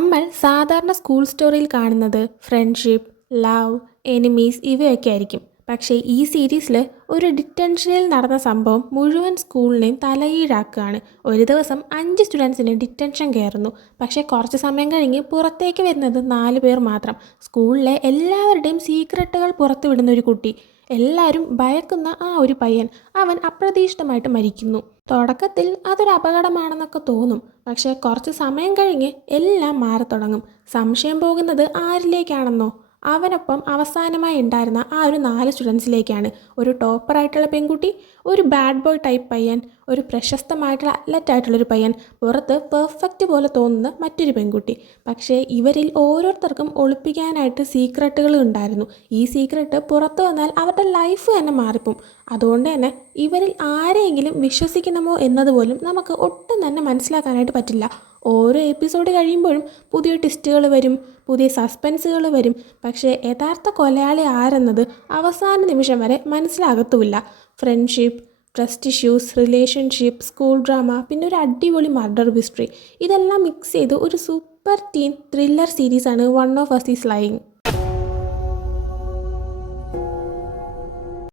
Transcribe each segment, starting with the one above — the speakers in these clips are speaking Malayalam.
നമ്മൾ സാധാരണ സ്കൂൾ സ്റ്റോറിയിൽ കാണുന്നത് ഫ്രണ്ട്ഷിപ്പ്, ലവ്, എനിമീസ് ഇവയൊക്കെ ആയിരിക്കും. പക്ഷേ ഈ സീരീസിൽ ഒരു ഡിറ്റൻഷനിൽ നടന്ന സംഭവം മുഴുവൻ സ്കൂളിനെയും തലകീഴാക്കുകയാണ്. ഒരു ദിവസം 5 സ്റ്റുഡൻസിന് ഡിറ്റൻഷൻ കയറുന്നു. പക്ഷേ കുറച്ച് സമയം കഴിഞ്ഞ് പുറത്തേക്ക് വരുന്നത് 4 പേർ മാത്രം. സ്കൂളിലെ എല്ലാവരുടെയും സീക്രട്ടുകൾ പുറത്തുവിടുന്ന ഒരു കുട്ടി. എല്ലാവരും ഭയക്കുന്ന ആ ഒരു പയ്യൻ, അവൻ അപ്രതീക്ഷിതമായിട്ട് മരിക്കുന്നു. തുടക്കത്തിൽ അതൊരു അപകടമാണെന്നൊക്കെ തോന്നും. പക്ഷേ കുറച്ച് സമയം കഴിഞ്ഞ് എല്ലാം മാറത്തുടങ്ങും. സംശയം പോകുന്നത് ആരിലേക്കാണെന്നോ? അവനൊപ്പം അവസാനമായി ഉണ്ടായിരുന്ന ആ ഒരു 4 സ്റ്റുഡൻസിലേക്കാണ്. ഒരു ടോപ്പറായിട്ടുള്ള പെൺകുട്ടി, ഒരു ബാഡ് ബോയ് ടൈപ്പ് പയ്യൻ, ഒരു പ്രശസ്തമായിട്ടുള്ള അത്ലറ്റായിട്ടുള്ളൊരു പയ്യൻ, പുറത്ത് പെർഫെക്റ്റ് പോലെ തോന്നുന്ന മറ്റൊരു പെൺകുട്ടി. പക്ഷേ ഇവരിൽ ഓരോരുത്തർക്കും ഒളിപ്പിക്കാനായിട്ട് സീക്രട്ടുകൾ ഉണ്ടായിരുന്നു. ഈ സീക്രട്ട് പുറത്തു വന്നാൽ അവരുടെ ലൈഫ് തന്നെ മാറിപ്പോവും. അതുകൊണ്ട് തന്നെ ഇവരിൽ ആരെയെങ്കിലും വിശ്വസിക്കണമോ എന്നതുപോലും നമുക്ക് ഒട്ടും തന്നെ മനസ്സിലാക്കാനായിട്ട് പറ്റില്ല. ഓരോ എപ്പിസോഡ് കഴിയുമ്പോഴും പുതിയ ട്വിസ്റ്റുകൾ വരും, പുതിയ സസ്പെൻസുകൾ വരും. പക്ഷേ യഥാർത്ഥ കൊലയാളി ആരെന്നത് അവസാന നിമിഷം വരെ മനസ്സിലാകത്തുമില്ല. Friendship, trust issues, relationship, school drama, പിന്നെ ഒരു അടിപൊളി മർഡർ മിസ്റ്ററി, ഇതെല്ലാം മിക്സ് ചെയ്ത് ഒരു സൂപ്പർ ടീൻ ത്രില്ലർ സീരീസാണ് one of us is lying.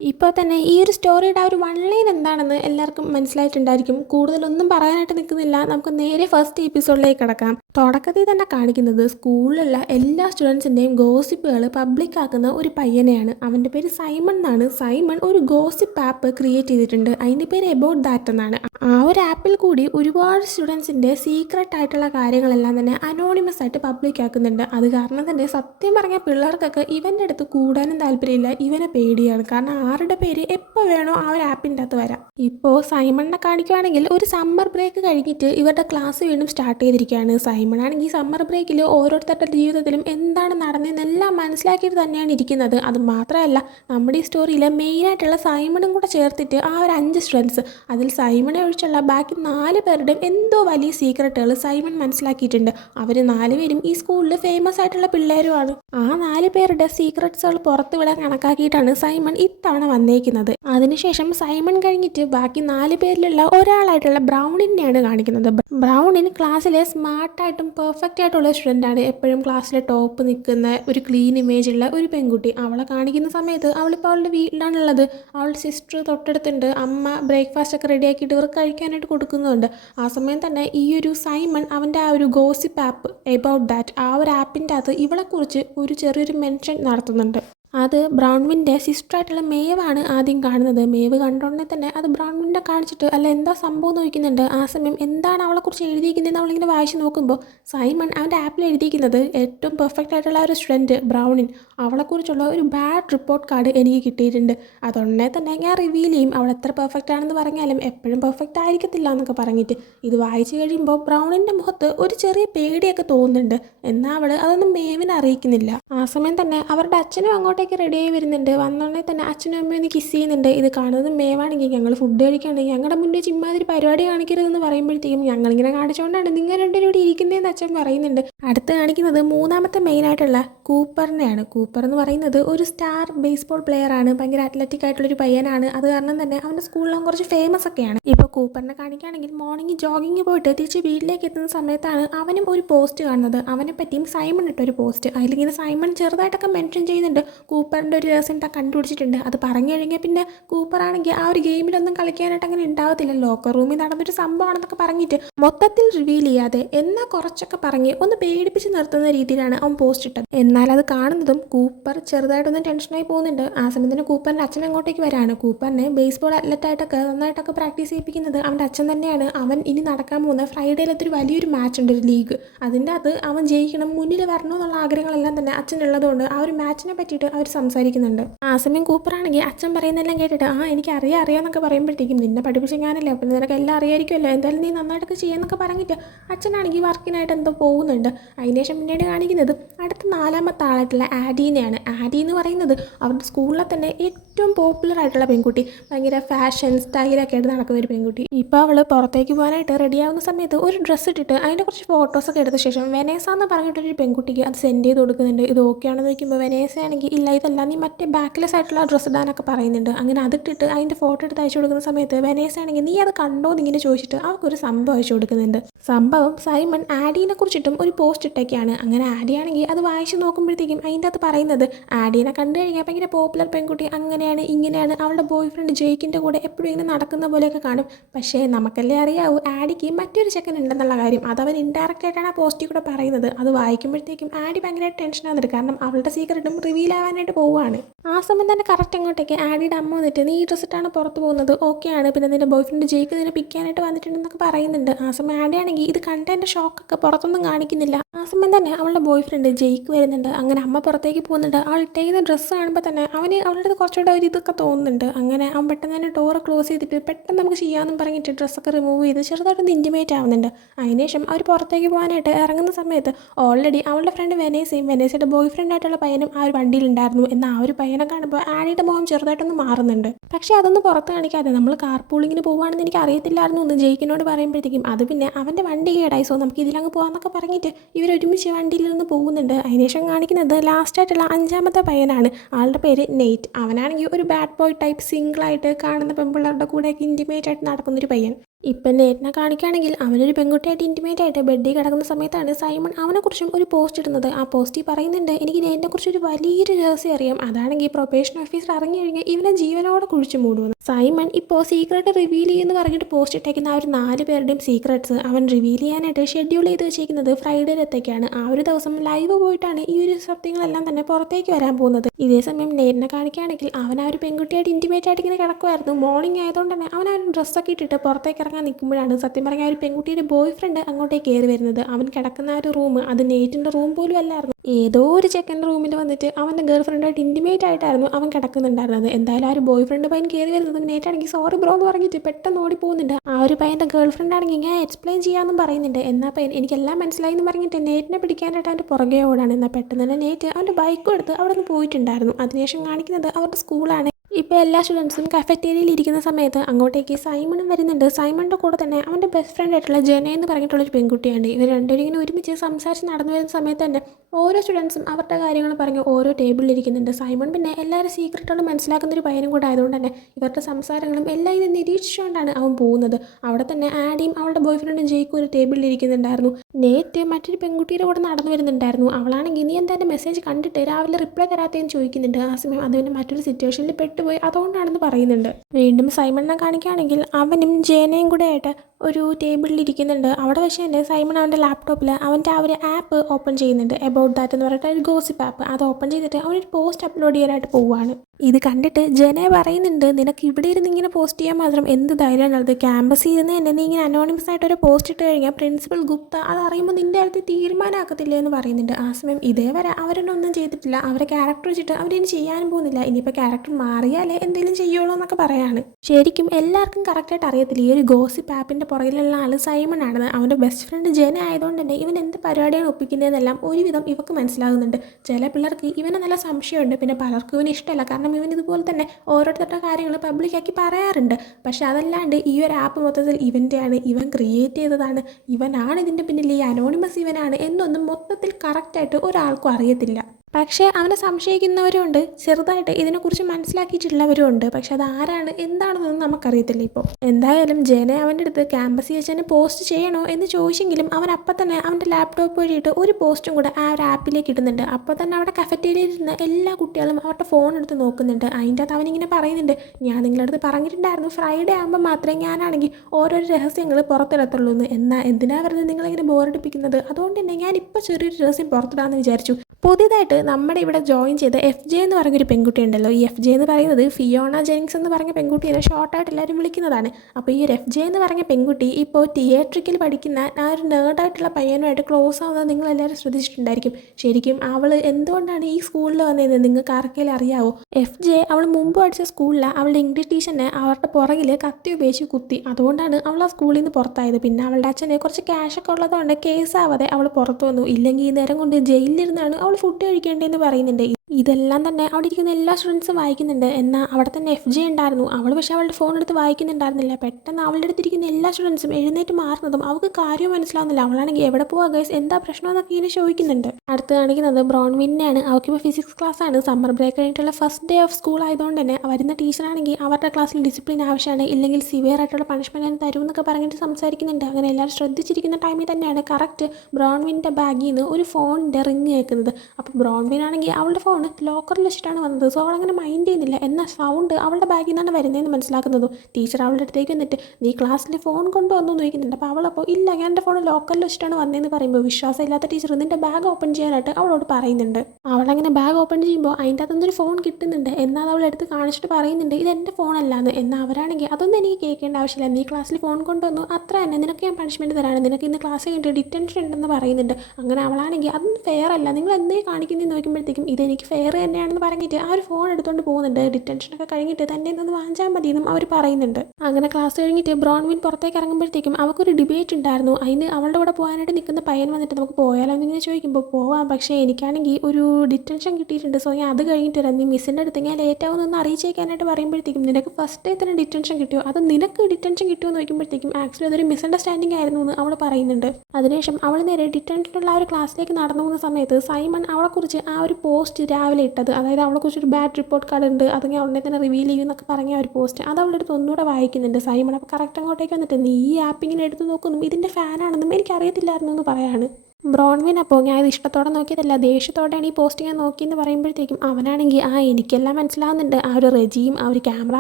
ഇപ്പോൾ തന്നെ ഈ ഒരു സ്റ്റോറിയുടെ ആ ഒരു വൺ ലൈൻ എന്താണെന്ന് എല്ലാവർക്കും മനസ്സിലായിട്ടുണ്ടായിരിക്കും. കൂടുതലൊന്നും പറയാനായിട്ട് നിൽക്കുന്നില്ല. നമുക്ക് നേരെ ഫസ്റ്റ് എപ്പിസോഡിലേക്ക് കിടക്കാം. തുടക്കത്തിൽ തന്നെ കാണിക്കുന്നത് സ്കൂളിലുള്ള എല്ലാ സ്റ്റുഡൻസിൻ്റെയും ഗോസിപ്പുകൾ പബ്ലിക്കാക്കുന്ന ഒരു പയ്യനെയാണ്. അവൻ്റെ പേര് സൈമൺ എന്നാണ്. സൈമൺ ഒരു ഗോസിപ്പ് ആപ്പ് ക്രിയേറ്റ് ചെയ്തിട്ടുണ്ട്. അതിൻ്റെ പേര് എബൌട്ട് ദാറ്റ് എന്നാണ്. ആ ഒരു ആപ്പിൽ കൂടി ഒരുപാട് സ്റ്റുഡൻസിൻ്റെ സീക്രട്ട് ആയിട്ടുള്ള കാര്യങ്ങളെല്ലാം തന്നെ അനോണിമസ് ആയിട്ട് പബ്ലിക് ആക്കുന്നുണ്ട്. അത് കാരണം തന്നെ സത്യം പറഞ്ഞ പിള്ളേർക്കൊക്കെ ഇവൻ്റെ അടുത്ത് കൂടാനും താല്പര്യമില്ല. ഇവനെ പേടിയാണ്. കാരണം ആരുടെ പേര് എപ്പോൾ വേണോ ആ ഒരു ആപ്പിൻ്റെ അകത്ത് വരാം. ഇപ്പോൾ സൈമണിനെ കാണിക്കുകയാണെങ്കിൽ ഒരു സമ്മർ ബ്രേക്ക് കഴിഞ്ഞിട്ട് ഇവരുടെ ക്ലാസ് വീണ്ടും സ്റ്റാർട്ട് ചെയ്തിരിക്കുകയാണ്. സൈമൺ ആണെങ്കിൽ സമ്മർ ബ്രേക്കിൽ ഓരോരുത്തരുടെ ജീവിതത്തിലും എന്താണ് നടന്നതെന്നെല്ലാം മനസ്സിലാക്കിയിട്ട് തന്നെയാണ് ഇരിക്കുന്നത്. അത് മാത്രമല്ല നമ്മുടെ ഈ സ്റ്റോറിയിൽ മെയിനായിട്ടുള്ള സൈമണും കൂടെ ചേർത്തിട്ട് ആ ഒരു 5 സ്റ്റുഡൻസ്, അതിൽ സൈമണെ ഒഴിച്ചുള്ള ബാക്കി 4 പേരുടെയും എന്തോ വലിയ സീക്രട്ടുകൾ സൈമൺ മനസ്സിലാക്കിയിട്ടുണ്ട്. അവർ 4 പേരും ഈ സ്കൂളിൽ ഫേമസ് ആയിട്ടുള്ള പിള്ളേരുമാണ്. ആ 4 പേരുടെ സീക്രട്സുകൾ പുറത്തു വിടാൻ കണക്കാക്കിയിട്ടാണ് സൈമൺ ഇത്തവണ വന്നേക്കുന്നത്. അതിനുശേഷം സൈമൺ കഴിഞ്ഞിട്ട് ബാക്കി 4 പേരിലുള്ള ഒരാളായിട്ടുള്ള ബ്രൗണിനെയാണ് കാണിക്കുന്നത്. ബ്രൗണിൻ ക്ലാസ്സിലെ സ്മാർട്ടായിട്ടും പെർഫെക്റ്റ് ആയിട്ടുള്ള സ്റ്റുഡൻ്റാണ്. എപ്പോഴും ക്ലാസ്സിലെ ടോപ്പ് നിൽക്കുന്ന ഒരു ക്ലീൻ ഇമേജ് ഉള്ള ഒരു പെൺകുട്ടി. അവളെ കാണിക്കുന്ന സമയത്ത് അവളിപ്പോൾ അവളുടെ വീട്ടിലാണുള്ളത്. അവളുടെ സിസ്റ്റർ തൊട്ടടുത്തുണ്ട്. അമ്മ ബ്രേക്ക്ഫാസ്റ്റ് ഒക്കെ റെഡിയാക്കിയിട്ട് ഇവർക്ക് കഴിക്കാനായിട്ട് കൊടുക്കുന്നുണ്ട്. ആ സമയം തന്നെ ഈ ഒരു സൈമൺ അവൻ്റെ ആ ഒരു ഗോസിപ്പ് ആപ്പ് എബൌട്ട് ദാറ്റ്, ആ ഒരു ആപ്പിൻ്റെ അകത്ത് ഇവളെക്കുറിച്ച് ഒരു ചെറിയൊരു മെൻഷൻ നടത്തുന്നുണ്ട്. അത് ബ്രൗൺവിൻ്റെ സിസ്റ്ററായിട്ടുള്ള മേവാണ് ആദ്യം കാണുന്നത്. മേവ് കണ്ടോടനെ തന്നെ അത് ബ്രൗൺവിനെ കാണിച്ചിട്ട് അല്ല എന്താ സംഭവം നോക്കുന്നുണ്ട്. ആ സമയം എന്താണ് അവളെക്കുറിച്ച് എഴുതിയിരിക്കുന്നതെന്ന് അവളിങ്ങനെ വായിച്ച് നോക്കുമ്പോൾ സൈമൺ അവൻ്റെ ആപ്പിൽ എഴുതിയിരിക്കുന്നത് ഏറ്റവും പെർഫെക്റ്റ് ആയിട്ടുള്ള ഒരു സ്റ്റുഡൻറ്റ് ബ്രൗണിൻ, അവളെക്കുറിച്ചുള്ള ഒരു ബാഡ് റിപ്പോർട്ട് കാർഡ് എനിക്ക് കിട്ടിയിട്ടുണ്ട്. അതുടനെ തന്നെ ഞാൻ റിവീൽ ചെയ്യും. അവൾ എത്ര പെർഫെക്റ്റ് ആണെന്ന് പറഞ്ഞാലും എപ്പോഴും പെർഫെക്റ്റ് ആയിരിക്കത്തില്ല എന്നൊക്കെ പറഞ്ഞിട്ട് ഇത് വായിച്ച് കഴിയുമ്പോൾ ബ്രൗണിൻ്റെ മുഖത്ത് ഒരു ചെറിയ പേടിയൊക്കെ തോന്നുന്നുണ്ട്. എന്നാൽ അവൾ അതൊന്നും മേവിനെ അറിയിക്കുന്നില്ല. ആ സമയം തന്നെ അവരുടെ അച്ഛനും അങ്ങോട്ടേക്ക് റെഡിയായി വരുന്നുണ്ട്. വന്നോടനെ തന്നെ അച്ഛനും അമ്മയും ഒന്ന് കിസ് ചെയ്യുന്നുണ്ട്. ഇത് കാണുന്നത് മേവാണെങ്കിൽ ഞങ്ങൾ ഫുഡ് കഴിക്കുകയാണെങ്കിൽ ഞങ്ങളുടെ മുന്നേ ഇമ്മാതിരി പരിപാടി കാണിക്കരുതെന്ന് പറയുമ്പോഴത്തേക്കും ഞങ്ങളിങ്ങനെ കാണിച്ചുകൊണ്ടാണ് നിങ്ങൾ രണ്ടുപേരും ഇവിടെ ഇരിക്കുന്നതെന്ന് അച്ഛൻ പറയുന്നുണ്ട്. അടുത്ത് കാണിക്കുന്നത് മൂന്നാമത്തെ മെയിനായിട്ടുള്ള കൂപ്പറിനെയാണ്. കൂപ്പർ എന്ന് പറയുന്നത് ഒരു സ്റ്റാർ ബേസ്ബോൾ പ്ലെയർ ആണ്. ഭയങ്കര അത്ലറ്റിക് ആയിട്ടുള്ളൊരു പയ്യനാണ്. അത് കാരണം തന്നെ അവൻ്റെ സ്കൂളിലും കുറച്ച് ഫേമസ് ഒക്കെയാണ്. ഇപ്പോൾ കൂപ്പറിനെ കാണിക്കുകയാണെങ്കിൽ മോർണിംഗ് ജോഗിങ് പോയിട്ട് തിരിച്ച് വീട്ടിലേക്ക് എത്തുന്ന സമയത്താണ് അവനും ഒരു പോസ്റ്റ് കാണുന്നത്. അവനെ പറ്റിയും സൈമൺ ഇട്ടൊരു പോസ്റ്റ്. അതിലിങ്ങനെ സൈമൺ ചെറുതായിട്ടൊക്കെ മെൻഷൻ ചെയ്യുന്നുണ്ട്. കൂപ്പറിൻ്റെ ഒരു രഹസ്യം കണ്ടുപിടിച്ചിട്ടുണ്ട്. അത് പറഞ്ഞു കഴിഞ്ഞാൽ പിന്നെ കൂപ്പറാണെങ്കിൽ ആ ഒരു ഗെയിമിലൊന്നും കളിക്കാനായിട്ട് അങ്ങനെ ഉണ്ടാവത്തില്ല. ലോക്കർ റൂമിൽ നടന്നൊരു സംഭവമാണെന്നൊക്കെ പറഞ്ഞിട്ട് മൊത്തത്തിൽ റിവീൽ ചെയ്യാതെ എന്നാൽ കുറച്ചൊക്കെ പറഞ്ഞ് ഒന്ന് പേടിപ്പിച്ച് നിർത്തുന്ന രീതിയിലാണ് അവൻ പോസ്റ്റ് ഇട്ടത്. എന്നാൽ അത് കാണുന്നതും കൂപ്പർ ചെറുതായിട്ടൊന്നും ടെൻഷനായി പോകുന്നുണ്ട്. ആ സമയത്തിന് കൂപ്പറിൻ്റെ അച്ഛൻ അങ്ങോട്ടേക്ക് വരാണ്. കൂപ്പറിനെ ബേസ്ബോൾ അത്ലറ്റായിട്ടൊക്കെ നന്നായിട്ടൊക്കെ പ്രാക്ടീസ് ചെയ്യിപ്പിക്കുന്നത് അവൻ്റെ അച്ഛൻ തന്നെയാണ്. അവൻ ഇനി നടക്കാൻ പോകുന്ന ഫ്രൈഡേയിലത്തൊരു വലിയൊരു മാച്ച് ഉണ്ട്, ഒരു ലീഗ്. അതിൻ്റെ അത് അവൻ ജയിക്കണം, മുന്നിൽ വരണമെന്നുള്ള ആഗ്രഹങ്ങളെല്ലാം തന്നെ അച്ഛനുള്ളതുകൊണ്ട് ആ ഒരു മാച്ചിനെ പറ്റിയിട്ട് അവർ സംസാരിക്കുന്നുണ്ട്. ആ സമയം കൂപ്പറാണെങ്കിൽ അച്ഛൻ പറയുന്നതെല്ലാം കേട്ടിട്ട് എനിക്ക് അറിയാമെന്നൊക്കെ പറയുമ്പോഴത്തേക്കും നിന്നെ പഠിപ്പിച്ച് ഞാനല്ലേ, അപ്പം നിനക്ക് എല്ലാം അറിയാമായിരിക്കുമല്ലോ, എന്തായാലും നീ നന്നായിട്ടൊക്കെ ചെയ്യാന്നൊക്കെ പറഞ്ഞിട്ട് അച്ഛനാണെങ്കിൽ വർക്കിനായിട്ട് എന്തോ പോകുന്നുണ്ട്. അതിനുശേഷം പിന്നീട് കാണിക്കുന്നത് അടുത്ത 4ാമത്തെ ആളായിട്ടുള്ള ആഡിനെയാണ്. ആഡി എന്ന് പറയുന്നത് അവരുടെ സ്കൂളിലെ തന്നെ ഏറ്റവും പോപ്പുലർ ആയിട്ടുള്ള പെൺകുട്ടി. ഭയങ്കര ഫാഷൻ സ്റ്റൈലൊക്കെ ആയിട്ട് നടക്കുന്ന ഒരു പെൺകുട്ടി. ഇപ്പോൾ അവൾ പുറത്തേക്ക് പോകാനായിട്ട് റെഡിയാവുന്ന സമയത്ത് ഒരു ഡ്രസ്സ് ഇട്ടിട്ട് അതിൻ്റെ കുറച്ച് ഫോട്ടോസൊക്കെ എടുത്ത ശേഷം വെനേസ എന്ന് പറഞ്ഞിട്ടൊരു പെൺകുട്ടിക്ക് അത് സെൻഡ് ചെയ്ത് കൊടുക്കുന്നുണ്ട്. ഇത് ഓക്കെ ആണെന്ന് ചോദിക്കുമ്പോൾ വെനേസ ആണെങ്കിൽ ഇല്ല ഇതല്ല ഇതല്ല നീ മറ്റേ ബാക്ക്ലെസ് ആയിട്ടുള്ള ഡ്രസ്സ് ഇടാനൊക്കെ പറയുന്നുണ്ട്. അങ്ങനെ അതിട്ടിട്ട് അതിൻ്റെ ഫോട്ടോ എടുത്ത് അയച്ചു കൊടുക്കുന്ന സമയത്ത് വെനേസ ആണെങ്കിൽ നീ അത് കണ്ടോ എന്നിങ്ങനെ ചോദിച്ചിട്ട് അവർക്കൊരു സംഭവം അയച്ചു കൊടുക്കുന്നുണ്ട്. സംഭവം സൈമൺ ആഡിയെ കുറിച്ചിട്ടും ഒരു പോസ്റ്റ് ഇട്ടൊക്കെയാണ്. അങ്ങനെ ആഡിയാണെങ്കിൽ അത് വായിച്ചു നോക്കുമ്പോഴത്തേക്കും അതിൻ്റെ അകത്ത് പറയുന്നത് ആഡിയെ കണ്ടു കഴിഞ്ഞാൽ ഭയങ്കര പോപ്പുലർ പെൺകുട്ടി, അങ്ങനെയാണ് ഇങ്ങനെയാണ്, അവളുടെ ബോയ് ഫ്രണ്ട് ജെയ്ക്കിൻ്റെ കൂടെ എപ്പോഴും ഇങ്ങനെ നടക്കുന്ന പോലെയൊക്കെ കാണും. പക്ഷേ നമുക്കല്ലേ അറിയാവൂ ആഡിക്ക് മറ്റൊരു ചെക്കൻ ഉണ്ടെന്നുള്ള കാര്യം. അതവൻ ഇൻഡയറക്റ്റ് ആയിട്ടാണ് ആ പോസ്റ്റിൽ കൂടെ പറയുന്നത്. അത് വായിക്കുമ്പോഴത്തേക്കും ആഡി ഭയങ്കര ടെൻഷനാകുന്നുണ്ട്. കാരണം അവളുടെ സീക്രട്ടും റിവീൽ ആവാനായിട്ട് പോവുകയാണ്. ആ സമയം തന്നെ കറക്റ്റ് അങ്ങോട്ടേക്ക് ആഡിയുടെ അമ്മ വന്നിട്ട് നീ ഈ ഡ്രസ് ഇട്ടാണ് പുറത്ത് പോകുന്നത്, ഓക്കെയാണ്, പിന്നെ നിന്റെ ബോയ് ഫ്രണ്ട് ജെയ്ക്ക് നിന്നെ പിക്കാനായിട്ട് വന്നിട്ടുണ്ടെന്നൊക്കെ പറയുന്നുണ്ട്. ആ സമയം ആഡിയാണെങ്കിൽ ഇത് കണ്ടതിൻ്റെ ഷോക്കൊക്കെ പുറത്തൊന്നും കാണിക്കുന്നില്ല. ആ സമയം തന്നെ അവളുടെ ബോയ് ഫ്രണ്ട് ജെയ്ക്ക് വരുന്നുണ്ട്. അങ്ങനെ അമ്മ പുറത്തേക്ക് പോകുന്നുണ്ട്. അവൾ ഇട്ടേക്കുന്ന ഡ്രസ്സ് കാണുമ്പോൾ തന്നെ അവന് അവളുടെ അടുത്ത് കുറച്ചുകൂടെ ഒരു ഇതൊക്കെ തോന്നുന്നുണ്ട്. അങ്ങനെ അവൻ പെട്ടെന്ന് തന്നെ ഡോറ് ക്ലോസ് ചെയ്തിട്ട് പെട്ടെന്ന് നമുക്ക് ചെയ്യാമെന്നും പറഞ്ഞിട്ട് ഡ്രസ്സൊക്കെ റിമൂവ് ചെയ്ത് ചെറുതായിട്ടൊന്ന് ഇൻറ്റിമേറ്റ് ആവുന്നുണ്ട്. അതിനുശേഷം അവർ പുറത്തേക്ക് പോകാനായിട്ട് ഇറങ്ങുന്ന സമയത്ത് ഓൾറെഡി അവളുടെ ഫ്രണ്ട് വെനേസയുടെ ബോയ് ഫ്രണ്ടായിട്ടുള്ള പയ്യനും ആ ഒരു വണ്ടിയിലുണ്ടായിരുന്നു. എന്നാൽ ആ ഒരു പയ്യനെ കാണുമ്പോൾ ആഡിയുടെ മുഖം ചെറുതായിട്ടൊന്ന് മാറുന്നുണ്ട്. പക്ഷേ അതൊന്നും പുറത്ത് കാണിക്കാതെ നമ്മൾ കാർ പൂളിങ്ങിന് പോകുകയാണെന്ന് എനിക്ക് അറിയത്തില്ലായിരുന്നു എന്ന് ജെയ്ക്കിനോട് പറയുമ്പോഴത്തേക്കും അത് പിന്നെ അവൻ്റെ വണ്ടി കേടായി, സോ നമുക്ക് ഇതിലങ്ങ് പോകാമെന്നൊക്കെ പറഞ്ഞിട്ട് ഇവരൊരുമിച്ച് വണ്ടിയിൽ നിന്ന് പോകുന്നുണ്ട്. അതിനുശേഷം കാണിക്കുന്നത് ലാസ്റ്റായിട്ടുള്ള 5ാമത്തെ പയ്യനാണ്. ആളുടെ പേര് നെയ്റ്റ്. അവനാണെങ്കിൽ ഒരു ബാഡ് ബോയ് ടൈപ്പ് സിംഗിളായിട്ട് കാണുന്ന പെൺപിള്ളേരുടെ കൂടെയൊക്കെ ഇൻറ്റിമേറ്റ് ആയിട്ട് നടക്കുന്നൊരു പയ്യൻ. ഇപ്പം നെയ്റ്റിനെ കാണിക്കുകയാണെങ്കിൽ അവനൊരു പെൺകുട്ടിയായിട്ട് ഇൻറ്റിമേറ്റ് ആയിട്ട് ബെഡിൽ കിടക്കുന്ന സമയത്താണ് സൈമൺ അവനെക്കുറിച്ചും ഒരു പോസ്റ്റ് ഇടുന്നത്. ആ പോസ്റ്റിൽ പറയുന്നുണ്ട് എനിക്ക് നെയ്റ്റിനെ കുറിച്ച് ഒരു വലിയൊരു രഹസ്യം അറിയാം, അതാണെങ്കിൽ പ്രൊബേഷൻ ഓഫീസർ അറിഞ്ഞു കഴിഞ്ഞാൽ ഇവനെ ജീവനോടെ കുഴിച്ചു മൂടുമെന്ന്. സൈമൺ ഇപ്പോൾ സീക്രട്ട് റിവീൽ ചെയ്യുമെന്ന് പറഞ്ഞിട്ട് പോസ്റ്റ് ഇട്ടേക്കുന്ന ആ ഒരു 4 പേരുടെയും സീക്രട്സ് അവൻ റിവീൽ ചെയ്യാനായിട്ട് ഷെഡ്യൂൾ ചെയ്ത് വെച്ചേക്കുന്നത് ഫ്രൈഡേയിലത്തേക്കാണ്. ആ ഒരു ദിവസം ലൈവ് പോയിട്ടാണ് ഈ ഒരു സത്യങ്ങളെല്ലാം തന്നെ പുറത്തേക്ക് വരാൻ പോകുന്നത്. ഇതേ സമയം നെയ്റ്റിനെ കാണിക്കുകയാണെങ്കിൽ അവൻ ആ ഒരു പെൺകുട്ടിയായിട്ട് ഇൻറ്റിമേറ്റ് ആയിട്ട് ഇങ്ങനെ കിടക്കുമായിരുന്നു. മോർണിംഗ് ആയതുകൊണ്ട് തന്നെ അവൻ ആ ഒരു ഡ്രസ്സൊക്കെ ഇട്ടിട്ട് പുറത്തേക്ക് ഇറങ്ങാൻ നിൽക്കുമ്പോഴാണ് സത്യം പറഞ്ഞാൽ ആ ഒരു പെൺകുട്ടിയുടെ ബോയ് ഫ്രണ്ട് അങ്ങോട്ടേക്ക് കയറി വരുന്നത്. അവൻ കിടക്കുന്ന ആ ഒരു റൂം അത് നെയ്റ്റിൻ്റെ റൂം പോലും അല്ലായിരുന്നു. ഏതോ ഒരു ചെക്കൻ്റെ റൂമിൽ വന്നിട്ട് അവൻ്റെ ഗേൾ ഫ്രണ്ടായിട്ട് ഇൻറ്റിമേറ്റ് ആയിട്ടായിരുന്നു അവൻ കിടക്കുന്നുണ്ടായിരുന്നത്. എന്തായാലും ആ ഒരു ബോയ് ഫ്രണ്ട് പയ്യൻ കയറി വരുന്നത് നെയ്റ്റാണെങ്കിൽ സോറി ബ്രോ എന്ന് പറഞ്ഞിട്ട് പെട്ടെന്ന് ഓടി പോകുന്നുണ്ട്. ആ ഒരു പയ്യൻ്റെ ഗേൾ ഫ്രണ്ട് ആണെങ്കിൽ ഞാൻ എക്സ്പ്ലെയിൻ ചെയ്യാമെന്നും പറയുന്നുണ്ട്. എന്നാൽ പയ്യൻ എനിക്കെല്ലാം മനസ്സിലായി എന്ന് പറഞ്ഞിട്ട് നെയ്റ്റിനെ പിടിക്കാനായിട്ട് അവൻ്റെ പുറകെ ഓടാണ്. എന്നാൽ പെട്ടെന്ന് തന്നെ നെയ്റ്റ് അവൻ്റെ ബൈക്കും എടുത്ത് അവിടെ നിന്ന് പോയിട്ടുണ്ടായിരുന്നു. അതിനുശേഷം കാണിക്കുന്നത് അവരുടെ സ്കൂളാണ്. ഇപ്പോൾ എല്ലാ സ്റ്റുഡൻസും കഫറ്റേരിയയിൽ ഇരിക്കുന്ന സമയത്ത് അങ്ങോട്ടേക്ക് സൈമണും വരുന്നുണ്ട്. സൈമണിൻ്റെ കൂടെ തന്നെ അവൻ്റെ ബെസ്റ്റ് ഫ്രണ്ട് ആയിട്ടുള്ള ജെന എന്ന് പറഞ്ഞിട്ടുള്ളൊരു പെൺകുട്ടിയാണ്. ഇവർ രണ്ടുപേരും ഇങ്ങനെ ഒരുമിച്ച് സംസാരിച്ച് നടന്നു വരുന്ന സമയത്ത് തന്നെ ഓരോ സ്റ്റുഡൻസും അവരുടെ കാര്യങ്ങൾ പറഞ്ഞ് ഓരോ ടേബിളിൽ ഇരിക്കുന്നുണ്ട്. സൈമൺ പിന്നെ എല്ലാവരും സീക്രട്ടുകൾ മനസ്സിലാക്കുന്നൊരു പയ്യനും കൂടെ ആയതുകൊണ്ട് തന്നെ ഇവരുടെ സംസാരങ്ങളും എല്ലാം ഇത് നിരീക്ഷിച്ചുകൊണ്ടാണ് അവൻ പോകുന്നത്. അവിടെ തന്നെ ആഡിയും അവളുടെ ബോയ് ഫ്രണ്ടും ജെയ്ക്കും ഒരു ടേബിളിൽ ഇരിക്കുന്നുണ്ടായിരുന്നു. നെയ്റ്റ് മറ്റൊരു പെൺകുട്ടിയുടെ കൂടെ നടന്നു വരുന്നുണ്ടായിരുന്നു. അവളാണെങ്കിൽ നീ എന്താ എൻ്റെ മെസ്സേജ് കണ്ടിട്ട് രാവിലെ റിപ്ലൈ തരാത്തതെന്ന് ചോദിക്കുന്നുണ്ട്. ആ സമയം അതുപോലെ മറ്റൊരു സിറ്റുവേഷനിൽ പെട്ടുപോയി അതുകൊണ്ടാണെന്ന് പറയുന്നുണ്ട്. വീണ്ടും സൈമണിനെ കാണിക്കുകയാണെങ്കിൽ അവനും ജേനയും കൂടെ ആയിട്ട് ഒരു ടേബിളിൽ ഇരിക്കുന്നുണ്ട്. അവിടെ വെച്ച് തന്നെ സൈമൺ അവൻ്റെ ലാപ്ടോപ്പിൽ അവൻ്റെ ആ ഒരു ആപ്പ് ഓപ്പൺ ചെയ്യുന്നുണ്ട്. എബൌട്ട് ദാറ്റ് എന്ന് പറഞ്ഞിട്ട് ഒരു ഗോസിപ്പ് ആപ്പ്. അത് ഓപ്പൺ ചെയ്തിട്ട് അവനൊരു പോസ്റ്റ് അപ്ലോഡ് ചെയ്യാനായിട്ട് പോവുകയാണ്. ഇത് കണ്ടിട്ട് ജന പറയുന്നുണ്ട് നിനക്ക് ഇവിടെ ഇരുന്ന് ഇങ്ങനെ പോസ്റ്റ് ചെയ്യാൻ മാത്രം എന്ത് ധൈര്യമാണുള്ളത്, ക്യാമ്പസിൽ ഇരുന്ന് തന്നെ നീ ഇങ്ങനെ അനോണിമസ് ആയിട്ട് ഒരു പോസ്റ്റ് ഇട്ട് കഴിഞ്ഞാൽ പ്രിൻസിപ്പൽ ഗുപ്ത അത് അറിയുമ്പോൾ നിൻ്റെ അടുത്ത് തീരുമാനമാക്കത്തില്ലേ എന്ന് പറയുന്നുണ്ട്. ആ സമയം ഇതേവരെ അവരൊന്നും ചെയ്തിട്ടില്ല, അവരെ ക്യാരക്ടർ വെച്ചിട്ട് അവരിനി ചെയ്യാനും പോകുന്നില്ല, ഇനിയിപ്പോൾ ക്യാരക്ടർ മാറിയാലേ എന്തെങ്കിലും ചെയ്യുള്ളൂ എന്നൊക്കെ പറയാണ്. ശരിക്കും എല്ലാവർക്കും കറക്റ്റായിട്ട് അറിയത്തില്ല ഈ ഒരു ഗോസിപ്പ് ആപ്പിൻ്റെ പുറകിലുള്ള ആൾ സൈമൺ ആണെന്ന്. അവൻ്റെ ബെസ്റ്റ് ഫ്രണ്ട് ജന ആയതുകൊണ്ട് തന്നെ ഇവൻ എന്ത് പരിപാടിയാണ് ഒപ്പിക്കുന്നതെന്നെല്ലാം ഒരുവിധം ഇവർക്ക് മനസ്സിലാകുന്നുണ്ട്. ചില പിള്ളേർക്ക് ഇവനെ നല്ല സംശയമുണ്ട്, പിന്നെ പലർക്കും ഇവന് ഇഷ്ടമല്ല. കാരണം ഇവൻ ഇതുപോലെ തന്നെ ഓരോരുത്തരുടെ കാര്യങ്ങൾ പബ്ലിക്കാക്കി പറയാറുണ്ട്. പക്ഷെ അതല്ലാണ്ട് ഈ ഒരു ആപ്പ് മൊത്തത്തിൽ ഇവൻ്റെയാണ്, ഇവൻ ക്രിയേറ്റ് ചെയ്തതാണ്, ഇവനാണ് ഇതിൻ്റെ പിന്നിൽ, ഈ അനോണിമസ് ഇവനാണ് എന്നൊന്നും മൊത്തത്തിൽ കറക്റ്റായിട്ട് ഒരാൾക്കും അറിയത്തില്ല. പക്ഷേ അവനെ സംശയിക്കുന്നവരുമുണ്ട്, ചെറുതായിട്ട് ഇതിനെക്കുറിച്ച് മനസ്സിലാക്കിയിട്ടുള്ളവരും ഉണ്ട്. പക്ഷെ അത് ആരാണ് എന്താണെന്നൊന്നും നമുക്കറിയത്തില്ല. ഇപ്പോൾ എന്തായാലും ജന അവൻ്റെ അടുത്ത് ക്യാമ്പസിൽ വെച്ച് തന്നെ പോസ്റ്റ് ചെയ്യണോ എന്ന് ചോദിച്ചെങ്കിലും അവൻ അപ്പം തന്നെ അവൻ്റെ ലാപ്ടോപ്പ് വഴിയിട്ട് ഒരു പോസ്റ്റും കൂടെ ആ ഒരു ആപ്പിലേക്ക് ഇടുന്നുണ്ട്. അപ്പോൾ തന്നെ അവിടെ കഫറ്റേരിയയിൽ ഇരുന്ന് എല്ലാ കുട്ടികളും അവരുടെ ഫോൺ എടുത്ത് നോക്കുന്നുണ്ട്. അതിൻ്റെ അകത്ത് അവനിങ്ങനെ പറയുന്നുണ്ട് ഞാൻ നിങ്ങളുടെ അടുത്ത് പറഞ്ഞിട്ടുണ്ടായിരുന്നു ഫ്രൈഡേ ആകുമ്പോൾ മാത്രമേ ഞാനാണെങ്കിൽ ഓരോരോ രഹസ്യങ്ങൾ പുറത്തിടത്തുള്ളൂ എന്ന്. എന്നാൽ എന്തിനാ വെറുതെ നിങ്ങളിങ്ങനെ ബോറടിപ്പിക്കുന്നത്, അതുകൊണ്ട് തന്നെ ഞാനിപ്പോൾ ചെറിയൊരു രഹസ്യം പുറത്തിടാമെന്ന് വിചാരിച്ചു. പുതിയതായിട്ട് നമ്മുടെ ഇവിടെ ജോയിൻ ചെയ്ത FJ എന്ന് പറഞ്ഞൊരു പെൺകുട്ടി ഉണ്ടല്ലോ. ഈ FJ എന്ന് പറയുന്നത് ഫിയോണ ജെനിങ്സ് എന്ന് പറഞ്ഞ പെൺകുട്ടീനെ ഷോർട്ടായിട്ട് എല്ലാവരും വിളിക്കുന്നതാണ്. അപ്പോൾ ഈ ഒരു FJ എന്ന് പറഞ്ഞ പെൺകുട്ടി ഇപ്പോൾ തിയേറ്ററിക്കൽ പഠിക്കുന്ന ആ ഒരു നേർഡായിട്ടുള്ള പയ്യനുമായിട്ട് ക്ലോസ് ആവുന്നത് നിങ്ങളെല്ലാവരും ശ്രദ്ധിച്ചിട്ടുണ്ടായിരിക്കും. ശരിക്കും അവൾ എന്തുകൊണ്ടാണ് ഈ സ്കൂളിൽ വന്നതെന്ന് നിങ്ങൾക്ക് ആർക്കെങ്കിലും അറിയാവോ? FJ അവൾ മുമ്പ് പഠിച്ച സ്കൂളിൽ അവളുടെ ഇംഗ്ലീഷ് ടീച്ചറിനെ അവരുടെ പുറകിൽ കത്തി ഉപയോഗിച്ച് കുത്തി, അതുകൊണ്ടാണ് അവൾ ആ സ്കൂളിൽ നിന്ന് പുറത്തായത്. പിന്നെ അവളുടെ അച്ഛന് കുറച്ച് ക്യാഷൊക്കെ ഉള്ളതുകൊണ്ട് കേസാവാതെ അവൾ പുറത്തു വന്നു. ഇല്ലെങ്കിൽ ഈ നേരം കൊണ്ട് ജയിലിലിരുന്നാണ് അവൾ ഫുഡ് കഴിക്കേണ്ടതെന്ന് പറയുന്നുണ്ട്. ഇതെല്ലാം തന്നെ അവിടെ ഇരിക്കുന്ന എല്ലാ സ്റ്റുഡൻസും വായിക്കുന്നുണ്ട്. എന്നാൽ അവിടെ തന്നെ FJ ഉണ്ടായിരുന്നു. അവൾ പക്ഷേ അവളുടെ ഫോൺ എടുത്ത് വായിക്കുന്നുണ്ടായിരുന്നില്ല. പെട്ടെന്ന് അവളുടെ അടുത്തിരിക്കുന്ന എല്ലാ സ്റ്റുഡൻസും എഴുന്നേറ്റ് മാറുന്നതും അവൾക്ക് കാര്യം മനസ്സിലാവുന്നില്ല. അവളാണെങ്കിൽ എവിടെ പോവാ ഗൈസ്, എന്താ പ്രശ്നമെന്നൊക്കെ ഇങ്ങനെ ചോദിക്കുന്നുണ്ട്. അടുത്ത് കാണിക്കുന്നത് ബ്രോൺവിനെയാണ്. അവൾക്കിപ്പോൾ ഫിസിക്സ് ക്ലാസ്സാണ്. സമ്മർ ബ്രേക്ക് കഴിഞ്ഞിട്ടുള്ള ഫസ്റ്റ് ഡേ ഓഫ് സ്കൂൾ ആയതുകൊണ്ട് തന്നെ വരുന്ന ടീച്ചറാണെങ്കിൽ അവരുടെ ക്ലാസ്സിൽ ഡിസിപ്ലിൻ ആവശ്യമാണ്, ഇല്ലെങ്കിൽ സിവിയർ ആയിട്ടുള്ള പണിഷ്മെൻറ്റ് തരും എന്നൊക്കെ പറഞ്ഞിട്ട് സംസാരിക്കുന്നുണ്ട്. അങ്ങനെ എല്ലാവരും ശ്രദ്ധിച്ചിരിക്കുന്ന ടൈമിൽ തന്നെയാണ് കറക്റ്റ് ബ്രോൺവിൻ്റെ ബാഗിൽ നിന്ന് ഒരു ഫോണിൻ്റെ റിങ് കേൾക്കുന്നത്. അപ്പോൾ ബ്രോൺവിൻ ആണെങ്കിൽ അവളുടെ ഫോൺ ലോക്കറിൽ വെച്ചിട്ടാണ് വന്നത്. സോ അവളങ്ങനെ മൈൻഡ് ചെയ്യുന്നില്ല. എന്നാൽ സൗണ്ട് അവളുടെ ബാഗിൽ നിന്നാണ് വരുന്നതെന്ന് മനസ്സിലാക്കുന്നതും ടീച്ചർ അവളുടെ അടുത്തേക്ക് വന്നിട്ട് നീ ക്ലാസ്സിൽ ഫോൺ കൊണ്ടുവന്നു ചോദിക്കുന്നുണ്ട്. അപ്പോൾ അവളപ്പോൾ ഇല്ല, ഞാൻ എൻ്റെ ഫോൺ ലോക്കറിൽ വെച്ചിട്ടാണ് വന്നതെന്ന് പറയുമ്പോൾ വിശ്വാസമില്ലാത്ത ടീച്ചർ നിൻ്റെ ബാഗ് ഓപ്പൺ ചെയ്യാനായിട്ട് അവളോട് പറയുന്നുണ്ട്. അവളങ്ങനെ ബാഗ് ഓപ്പൺ ചെയ്യുമ്പോൾ അതിൻ്റെ അകത്തുനിന്നൊരു ഫോൺ കിട്ടുന്നുണ്ട്. എന്നാൽ അവൾ എടുത്ത് കാണിച്ചിട്ട് പറയുന്നുണ്ട് ഇത് എൻ്റെ ഫോണല്ലാന്ന്. എന്നാൽ അവരാണെങ്കിൽ അതൊന്നും എനിക്ക് കേൾക്കേണ്ട ആവശ്യമില്ല, നീ ക്ലാസ്സിൽ ഫോൺ കൊണ്ടുവന്നു അത്ര തന്നെ, നിനക്ക് ഞാൻ പണിഷ്മെൻറ്റ് തരാണ്, നിനക്ക് ഇന്ന് ക്ലാസ് കഴിഞ്ഞിട്ട് ഡിറ്റൻഷൻ ഉണ്ടെന്ന് പറയുന്നുണ്ട്. അങ്ങനെ അവളാണെങ്കിൽ അതൊന്നും ഫെയർ അല്ല, നിങ്ങൾ എന്തേ കാണിക്കുന്നതെന്ന് നോക്കുമ്പോഴത്തേക്കും ഇതെനിക്ക് ഫെയർ തന്നെയാണെന്ന് പറഞ്ഞിട്ട് ആ ഒരു ഫോൺ എടുത്തുകൊണ്ട് പോകുന്നുണ്ട്. ഡിറ്റൻഷനൊക്കെ കഴിഞ്ഞിട്ട് തന്നെ ഒന്ന് വാങ്ങിച്ചാൽ മതി എന്നും അവർ പറയുന്നുണ്ട്. അങ്ങനെ ക്ലാസ് കഴിഞ്ഞിട്ട് ബ്രോൺവിൻ പുറത്തേക്ക് ഇറങ്ങുമ്പോഴത്തേക്കും അവൾക്കൊരു ഡിബേറ്റ് ഉണ്ടായിരുന്നു. അതിന് അവളുടെ കൂടെ പോകാനായിട്ട് നിൽക്കുന്ന പയ്യൻ വന്നിട്ട് നമുക്ക് പോയാലോ എന്നിങ്ങനെ ചോദിക്കുമ്പോൾ പോവാം, പക്ഷേ എനിക്കാണെങ്കിൽ ഒരു ഡിറ്റൻഷൻ കിട്ടിയിട്ടുണ്ട്, സോ ഞാൻ അത് കഴിഞ്ഞിട്ട് വരാം, നീ മിസ്സിൻ്റെ അടുത്ത് ഞാൻ ലേറ്റ് ആവുമെന്ന് അറിയിച്ചേക്കാനായിട്ട് പറയുമ്പോഴത്തേക്കും നിനക്ക് ഫസ്റ്റ് ഡേ തന്നെ ഡിറ്റൻഷൻ കിട്ടിയോ, അത് നിനക്ക് ഡിറ്റൻഷൻ കിട്ടുമോ എന്ന് ചോദിക്കുമ്പോഴത്തേക്കും ആക്ച്വലി അതൊരു മിസ്അണ്ടർസ്റ്റാൻഡിങ് ആയിരുന്നു എന്ന് അവൾ പറയുന്നുണ്ട്. അതിനുശേഷം അവൾ നേരെ ഡിറ്റൻഷനുള്ള ആ ഒരു ക്ലാസ്സിലേക്ക് നടന്നു പോകുന്ന സമയത്ത് സൈമൺ അവളെക്കുറിച്ച് ആ ഒരു പോസ്റ്റ് രാവിലെ ഇട്ടത്, അതായത് അവളെക്കുറിച്ച് ഒരു ബാഡ് റിപ്പോർട്ട് കാർഡ് ഉണ്ട്, അത് ഞാൻ ഉടനെ തന്നെ റിവീൽ ചെയ്യും എന്നൊക്കെ പറഞ്ഞ ഒരു പോസ്റ്റ്, അത് അവളുടെ അടുത്ത് ഒന്നുകൂടെ വായിക്കുന്നുണ്ട് സൈമൺ. അപ്പോൾ കറക്റ്റ് അങ്ങോട്ടേക്ക് വന്നിട്ട് നീ ഈ ആപ്പ് ഇങ്ങനെ എടുത്ത് നോക്കുന്നു, ഇതിൻ്റെ ഫാനാണെന്നും എനിക്കറിയത്തില്ലായിരുന്നു എന്ന് പറയാണ്. ബ്രോൺവിൻ അപ്പോൾ ഞാൻ ഇത് ഇഷ്ടത്തോടെ നോക്കിയതല്ല, ദേഷ്യത്തോടെയാണ് ഈ പോസ്റ്റ് ഞാൻ നോക്കിയെന്ന് പറയുമ്പോഴത്തേക്കും അവനാണെങ്കിൽ എനിക്കെല്ലാം മനസ്സിലാവുന്നുണ്ട്, ആ ഒരു റെജിയും ആ ഒരു ക്യാമറ